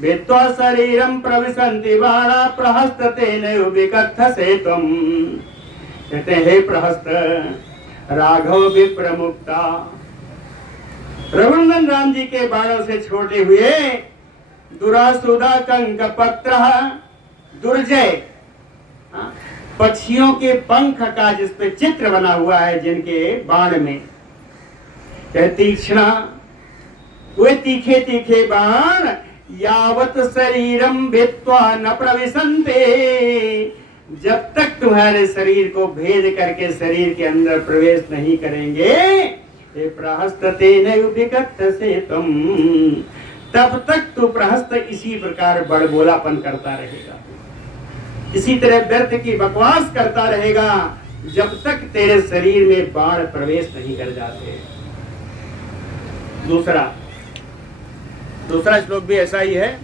वित्वा शरीरं प्रविशन्ति बाणा प्रहस्ततेन विकथसे त्वं। कहते हे प्रहस्त, राघव विप्रमुक्ता, रघुनंदन राम जी के बाणों से छोटे हुए दुरासुदा कंकपत्र, दुर्जय पक्षियों के पंख का जिस पे चित्र बना हुआ है जिनके बाण में, तीक्ष्ण, वे तीखे तीखे बाण यावत शरीरम भेत्वा न प्रविशन्ते, जब तक तुम्हारे शरीर को भेद करके शरीर के अंदर प्रवेश नहीं करेंगे, प्रहस्ततेन विकथसे त्वं, तब तक तू प्रहस्त इसी प्रकार बड़बोलापन करता रहेगा, इसी तरह व्यर्थ की बकवास करता रहेगा जब तक तेरे शरीर में बाण प्रवेश नहीं कर जाते। दूसरा श्लोक भी ऐसा ही है।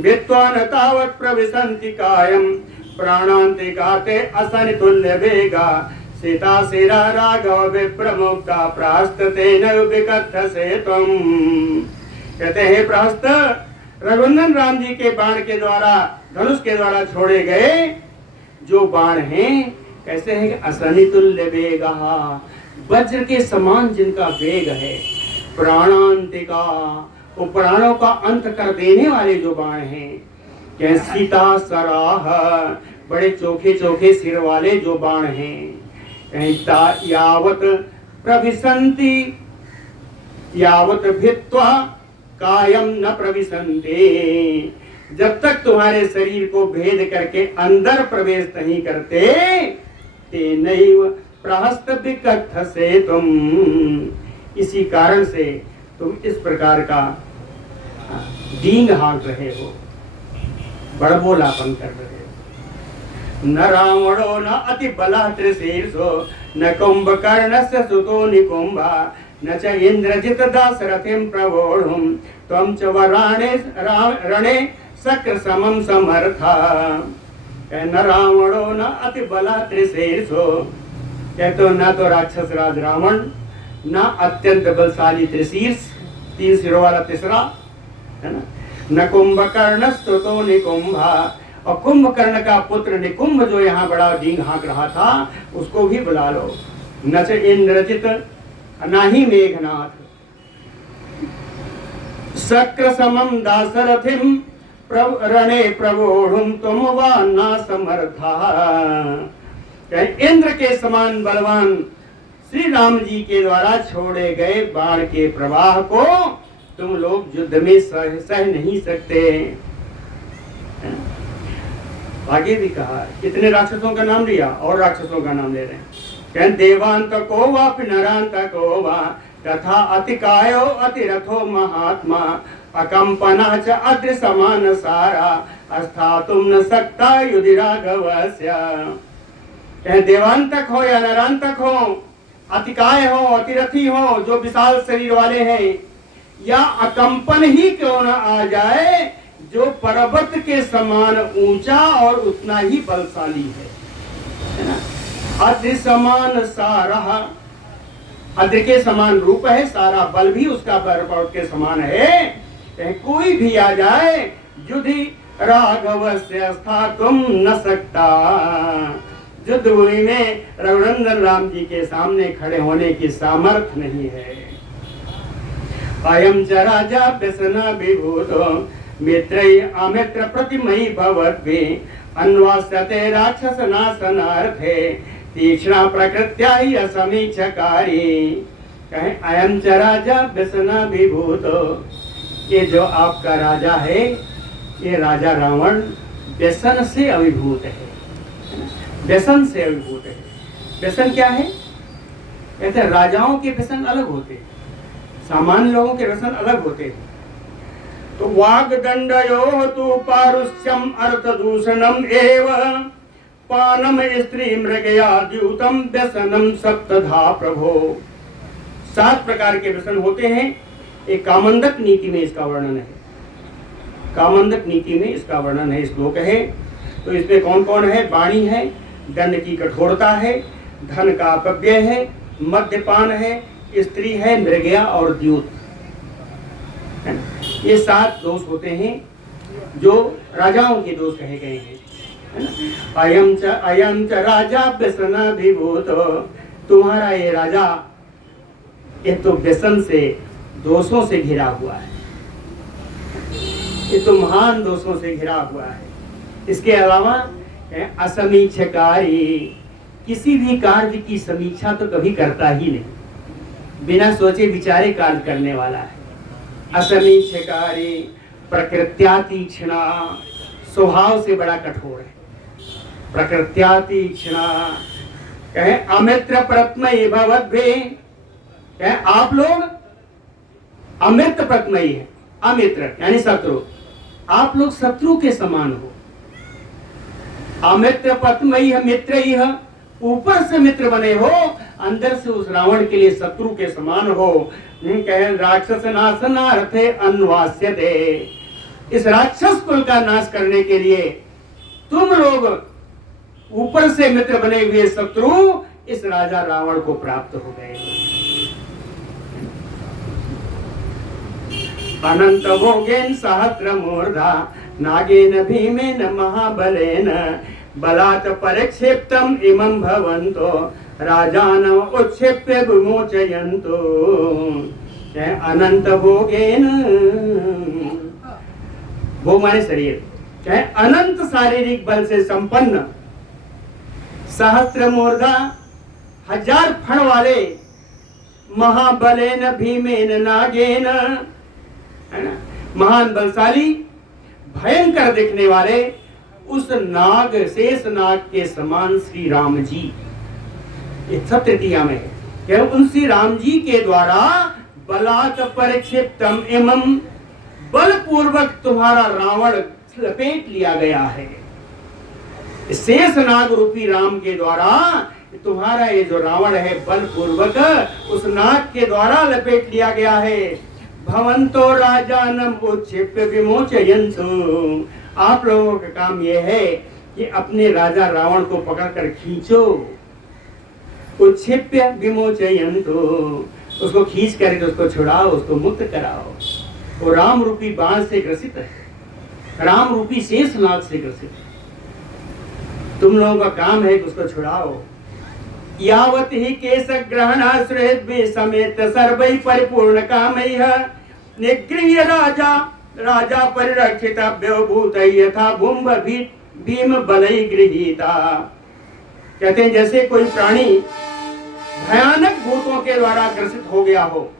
वित्वा न तावत् प्रविशन्ति कायं प्राणान्तिकाते असनितुल्य वेगा सीता शिरा राघव विप्रमुक्ता प्रास्ततेन विकथसे तुम। कहते हैं प्रहस्त रघुनंदन राम जी के बाण के द्वारा, धनुष के द्वारा छोड़े गए जो बाण हैं कैसे है? असनितुल्य वेगा, वज्र के समान जिनका वेग है। प्राणांतिका, वो प्राणों का अंत कर देने वाले जो बाण हैं। क्या सीता सराह, बड़े चोखे चोखे सिर वाले जो बाण हैं। यावत प्रविशन्ति यावत भित्वा कायम न प्रविशन्ते, जब तक तुम्हारे शरीर को भेद करके अंदर प्रवेश नहीं करते, तेनैव प्रहस्त विकथसे तुम, इसी कारण से तुम इस प्रकार का डींग हाँक रहे हो, बड़बोलापन कर रहे हो। न रावणो न अति बला त्रिशीर्षो न कुंभकर्णस्य सुतो निकुंभा न च इंद्रजित दाशरथिं प्रवोढुं त्वं च वराणे रणे शक्र समं समर्था। न रावणो न अति बला त्रिशीर्षो, कहते न तो राक्षस राज रावण, न अत्यंत बलशाली त्रिशीर्ष, 3 सिरों वाला तीसरा है ना, न कुंभकर्ण स्तुतो निकुंभा, और कुंभकर्ण का पुत्र निकुंभ जो यहाँ बड़ा डींग हाँक रहा था उसको भी बुला लो। न च इंद्रजित, ना ही मेघनाथ, शक्र समम दाशरथिम रणे प्रवोढुम तुम वा न समर्था। इंद्र के समान बलवान श्री राम जी के द्वारा छोड़े गए बाण के प्रवाह को तुम लोग युद्ध में सह नहीं सकते। आगे भी कहा, कितने राक्षसों का नाम लिया और राक्षसों का नाम ले रहे हैं। कहते देवांत को वा पिनरांत को वा तथा अतिकायो अतिरथो महात्मा अकंपना च अद्र समान सारा अस्थातुम न सकता युधि राघवस्य। देवांतक हो या नरांतक हो, अतिकाय हो, अतिरथी हो, जो विशाल शरीर वाले हैं, या अकंपन ही क्यों न आ जाए, जो पर्वत के समान ऊंचा और उतना ही बलशाली है ना। अद्र समान सारा, अद्र के समान रूप है, सारा बल भी उसका पर्वत के समान है। कोई भी आ जाए, युधि राघवस्य स्थातुम न सकता, युद्ध भूमि में रघुनंदन राम जी के सामने खड़े होने की सामर्थ्य नहीं है। अयं च राजा व्यसना विभूतो मित्रैः अमित्र प्रतिमयी भवद्भिः अन्वास्यते राक्षस नाशनार्थे तीक्ष्णा प्रकृत्या ही असमीक्षकारी। कहें अयं च राजा व्यसना विभूतो, ये जो आपका राजा है, ये राजा रावण व्यसन से अभिभूत है, व्यसन से अभिभूत है। व्यसन क्या है? कहते हैं राजाओं के व्यसन अलग होते हैं, सामान्य लोगों के व्यसन अलग होते हैं। तो वाग्दंडयो तु पारुष्यम अर्थदूषणम एव पानम स्त्री मृगयाद्यूतम व्यसनम सप्तधा प्रभो। 7 प्रकार के व्यसन होते हैं। एक कामंदक नीति में इसका वर्णन है, कामंदक नीति में इसका वर्णन है, श्लोक है। तो इसमें कौन कौन है? वाणी है, दंड की कठोरता है, धन का अपव्यय है, मद्यपान है, स्त्री है, मृगया और द्यूत। ये 7 दोष होते हैं जो राजाओं के दोष कहे गए हैं, है ना। अयं च राजा व्यसना विभूत, तुम्हारा ये राजा ये तो व्यसन से, दोषों से घिरा हुआ है, ये तो महान दोषों से घिरा हुआ है। इसके अलावा असमीक्षकारी, किसी भी कार्य की समीक्षा तो कभी करता ही नहीं, बिना सोचे विचारे कार्य करने वाला है। असमीक्षकारी, प्रकृत्यातीक्ष्णा, स्वभाव से बड़ा कठोर है। प्रकृत्यातीक्ष्णा, कहे अमित्र प्रतमयी भवद्भिः, कहे आप लोग अमित्र प्रतमयी है, अमित्र यानी शत्रु, आप लोग शत्रु के समान हो। अमित्र प्रतमयी मित्र ही है, ऊपर से मित्र बने हो, अंदर से उस रावण के लिए शत्रु के समान हो। कहे राक्षस नाशनार्थे अन्वास्यते, इस राक्षस कुल का नाश करने के लिए तुम लोग ऊपर से मित्र बने हुए शत्रु इस राजा रावण को प्राप्त हो गए। अनंत भोगेन सहस्र मूर्धा नागेन भीमेन महाबलेन बलात् परिक्षिप्तम इमं भवन्तो राजानम उत्क्षिप्य विमोचयन्तु। अनंत भोगेन, भोग माने शरीर, चाहे अनंत शारीरिक बल से संपन्न, सहस्र मूर्धा हजार फण वाले, महाबलेन भीमेन नागेन, है ना, महान बलशाली भयंकर दिखने वाले उस नाग, शेष नाग के समान श्री राम जी, ये सब तृतीया में है कि उन श्री राम जी के द्वारा बलात् परिक्षिप्तम एवं बलपूर्वक तुम्हारा रावण लपेट लिया गया है। शेष नाग रूपी राम के द्वारा तुम्हारा ये जो रावण है बलपूर्वक उस नाग के द्वारा लपेट लिया गया है। भवन्तो राजानम उत्क्षिप्य विमोचयन्तु। आप लोगों का काम यह है कि अपने राजा रावण को पकड़कर खींचो। उत्क्षिप्य विमोचयन्तु, उसको खींच करके उसको छुड़ाओ, उसको मुक्त कराओ। वो राम रूपी बाण से ग्रसित है, राम रूपी शेष नाग से ग्रसित है। तुम लोगों का काम है कि उसको छुड़ाओ। यावत ही केश ग्रहणाश्रय समेत सर्वै परिपूर्ण कामैः निगृह्य राजा राजा परिरक्षितव्यो भूतैः यथा भूम भीम बलै गृहीता। कहते हैं जैसे कोई प्राणी भयानक भूतों के द्वारा ग्रसित हो गया हो,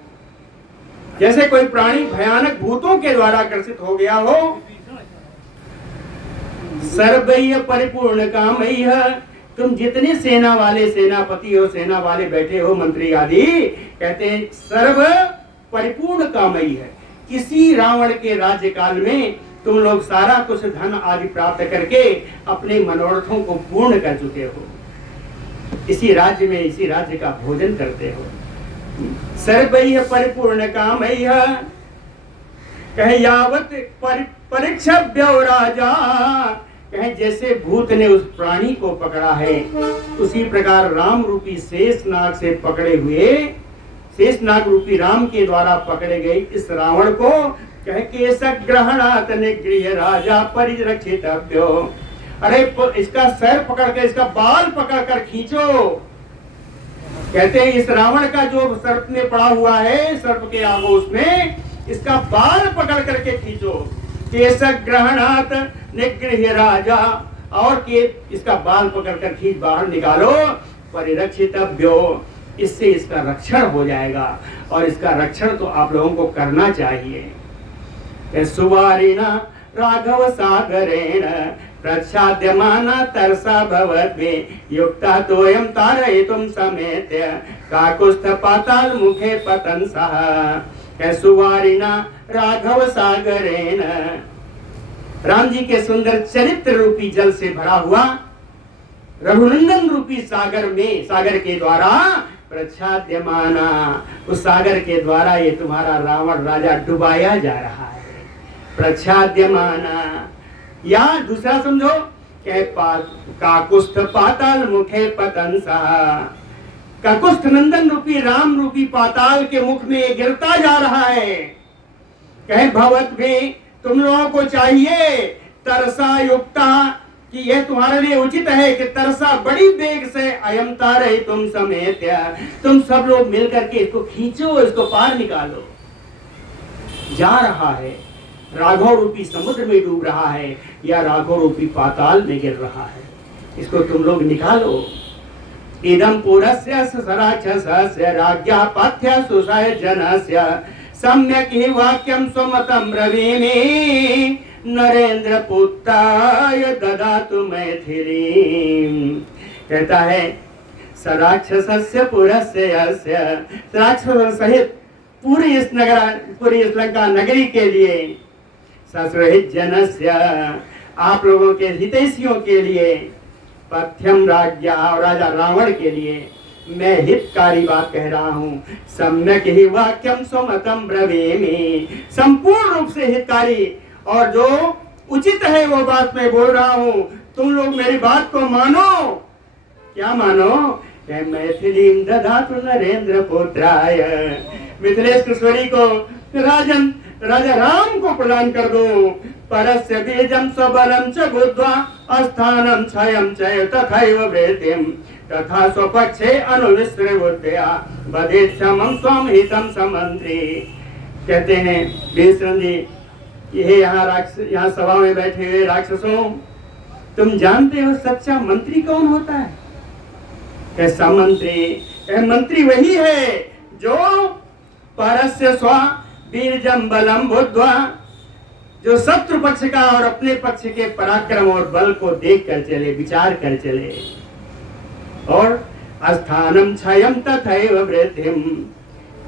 जैसे कोई प्राणी भयानक भूतों के द्वारा ग्रसित हो गया हो, सर्वैः परिपूर्ण कामैः, तुम जितने सेना वाले सेनापति हो, सेना वाले बैठे हो, मंत्री आदि, कहते हैं सर्व परिपूर्ण कामई है। किसी रावण के राज्य काल में तुम लोग सारा कुछ धन आदि प्राप्त करके अपने मनोरथों को पूर्ण कर चुके हो। इसी राज्य में इसी राज्य का भोजन करते हो। सर्वैः परिपूर्ण कामैः, कहे यावत परीक्षव्यो राजा, कहे जैसे भूत ने उस प्राणी को पकड़ा है उसी प्रकार राम रूपी शेष नाग से पकड़े हुए, शेष नाग रूपी राम के द्वारा पकड़े गए इस रावण को कहे केश ग्रहणात् निगृह्य राजा परिरक्षितव्यो। अरे इसका सर पकड़ के, इसका बाल पकड़ कर खींचो। कहते हैं इस रावण का जो सर्प में पड़ा हुआ है, सर्प के आगोश में, इसका बाल पकड़ करके खींचो। केश ग्रहणात् निगृह्य राजा, और के इसका बाल पकड़कर खींच बाहर निकालो। परिरक्षितव्यो, इससे इसका रक्षण हो जाएगा, और इसका रक्षण तो आप लोगों को करना चाहिए। सुवारिणा राघव सागरेण प्रच्छाद्यमाना तरसा भवद्वे युक्ता तोयम तारयितुम समेत्य काकुस्थ पाताल मुखे पतंसः। सुवारिणा राघव सागरेण, राम जी के सुंदर चरित्र रूपी जल से भरा हुआ रघुनंदन रूपी सागर में, सागर के द्वारा प्रच्छाद्यमाना, उस सागर के द्वारा ये तुम्हारा रावण राजा डुबाया जा रहा है। प्रच्छाद्यमाना, या दूसरा समझो कि काकुस्थ पाताल मुखे पतंसः, काकुस्थ नंदन रूपी राम रूपी पाताल के मुख में गिरता जा रहा है। कहे भवत भी, तुम लोगों को चाहिए तरसा युक्ता, कि यह तुम्हारे लिए उचित है कि तरसा बड़ी वेग से अयम तारे तुम समेत, तुम सब लोग मिलकर के इसको खींचो, इसको पार निकालो। जा रहा है, राघव रूपी समुद्र में डूब रहा है या राघव रूपी पाताल में गिर रहा है, इसको तुम लोग निकालो। इदं पुरस्य सराक्षसस्य राज्ञा पाथ्य सुषय जनस्य सम्यक ही वाक्यम स्वमतम ब्रवीमि नरेंद्र पुत्राय ददातु मैथिलीं। कहता है सराक्षसस्य पुरस्य यस्य, राक्षस सहित पूरी इस नगर, पूरी इस लंका नगरी के लिए, ससुरहित जनस्य, आप लोगों के हितैषियों के लिए, पथ्यम राज्ञा, और राजा रावण के लिए मैं हितकारी बात कह रहा हूँ। सम्यक ही वाक्यम स्वमतम ब्रवीमि, संपूर्ण रूप से हितकारी और जो उचित है वो बात मैं बोल रहा हूँ, तुम लोग मेरी बात को मानो। क्या मानो? मैथिलीम दधातु नरेंद्र पुत्राय, मिथिलेश्वरी को राजा राम को प्रदान कर दो। परस्य बीजम स्वबलम च बुद्ध्वा अस्थानम क्षयं च तथैव वृद्धिम तथा स्वपक्षे अनुविश्रवुद्ध्या बधेत् समं स्वं हितं समंत्री। कहते हैं भीष्म जी, ये यहाँ सभा में बैठे हुए राक्षसों, तुम जानते हो सच्चा मंत्री कौन होता है? कैसा मंत्री? मंत्री वही है जो परस्य स्व बीजम बलम बुद्ध्वा, जो शत्रु पक्ष का और अपने पक्ष के पराक्रम और बल को देख कर चले, विचार कर चले, और अस्थानम क्षयं तथैव वृद्धिम,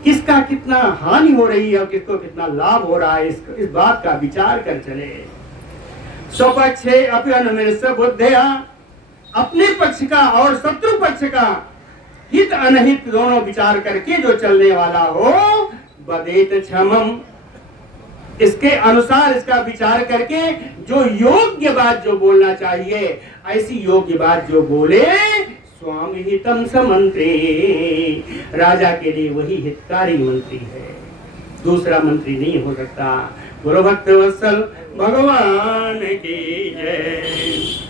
किसका कितना हानि हो रही है और किसको कितना लाभ हो रहा है इस बात का विचार कर चले। स्वपक्षे अपि अनुमिश्र बुद्धिया, अपने पक्ष का और शत्रु पक्ष का हित अनहित दोनों विचार करके जो चलने वाला हो, बधेत क्षमम, इसके अनुसार इसका विचार करके जो योग्य बात जो बोलना चाहिए, ऐसी योग्य बात जो बोले, स्वामी हितम समंत्री, राजा के लिए वही हितकारी मंत्री है, दूसरा मंत्री नहीं हो सकता। गुरु भक्त वत्सल भगवान की जय।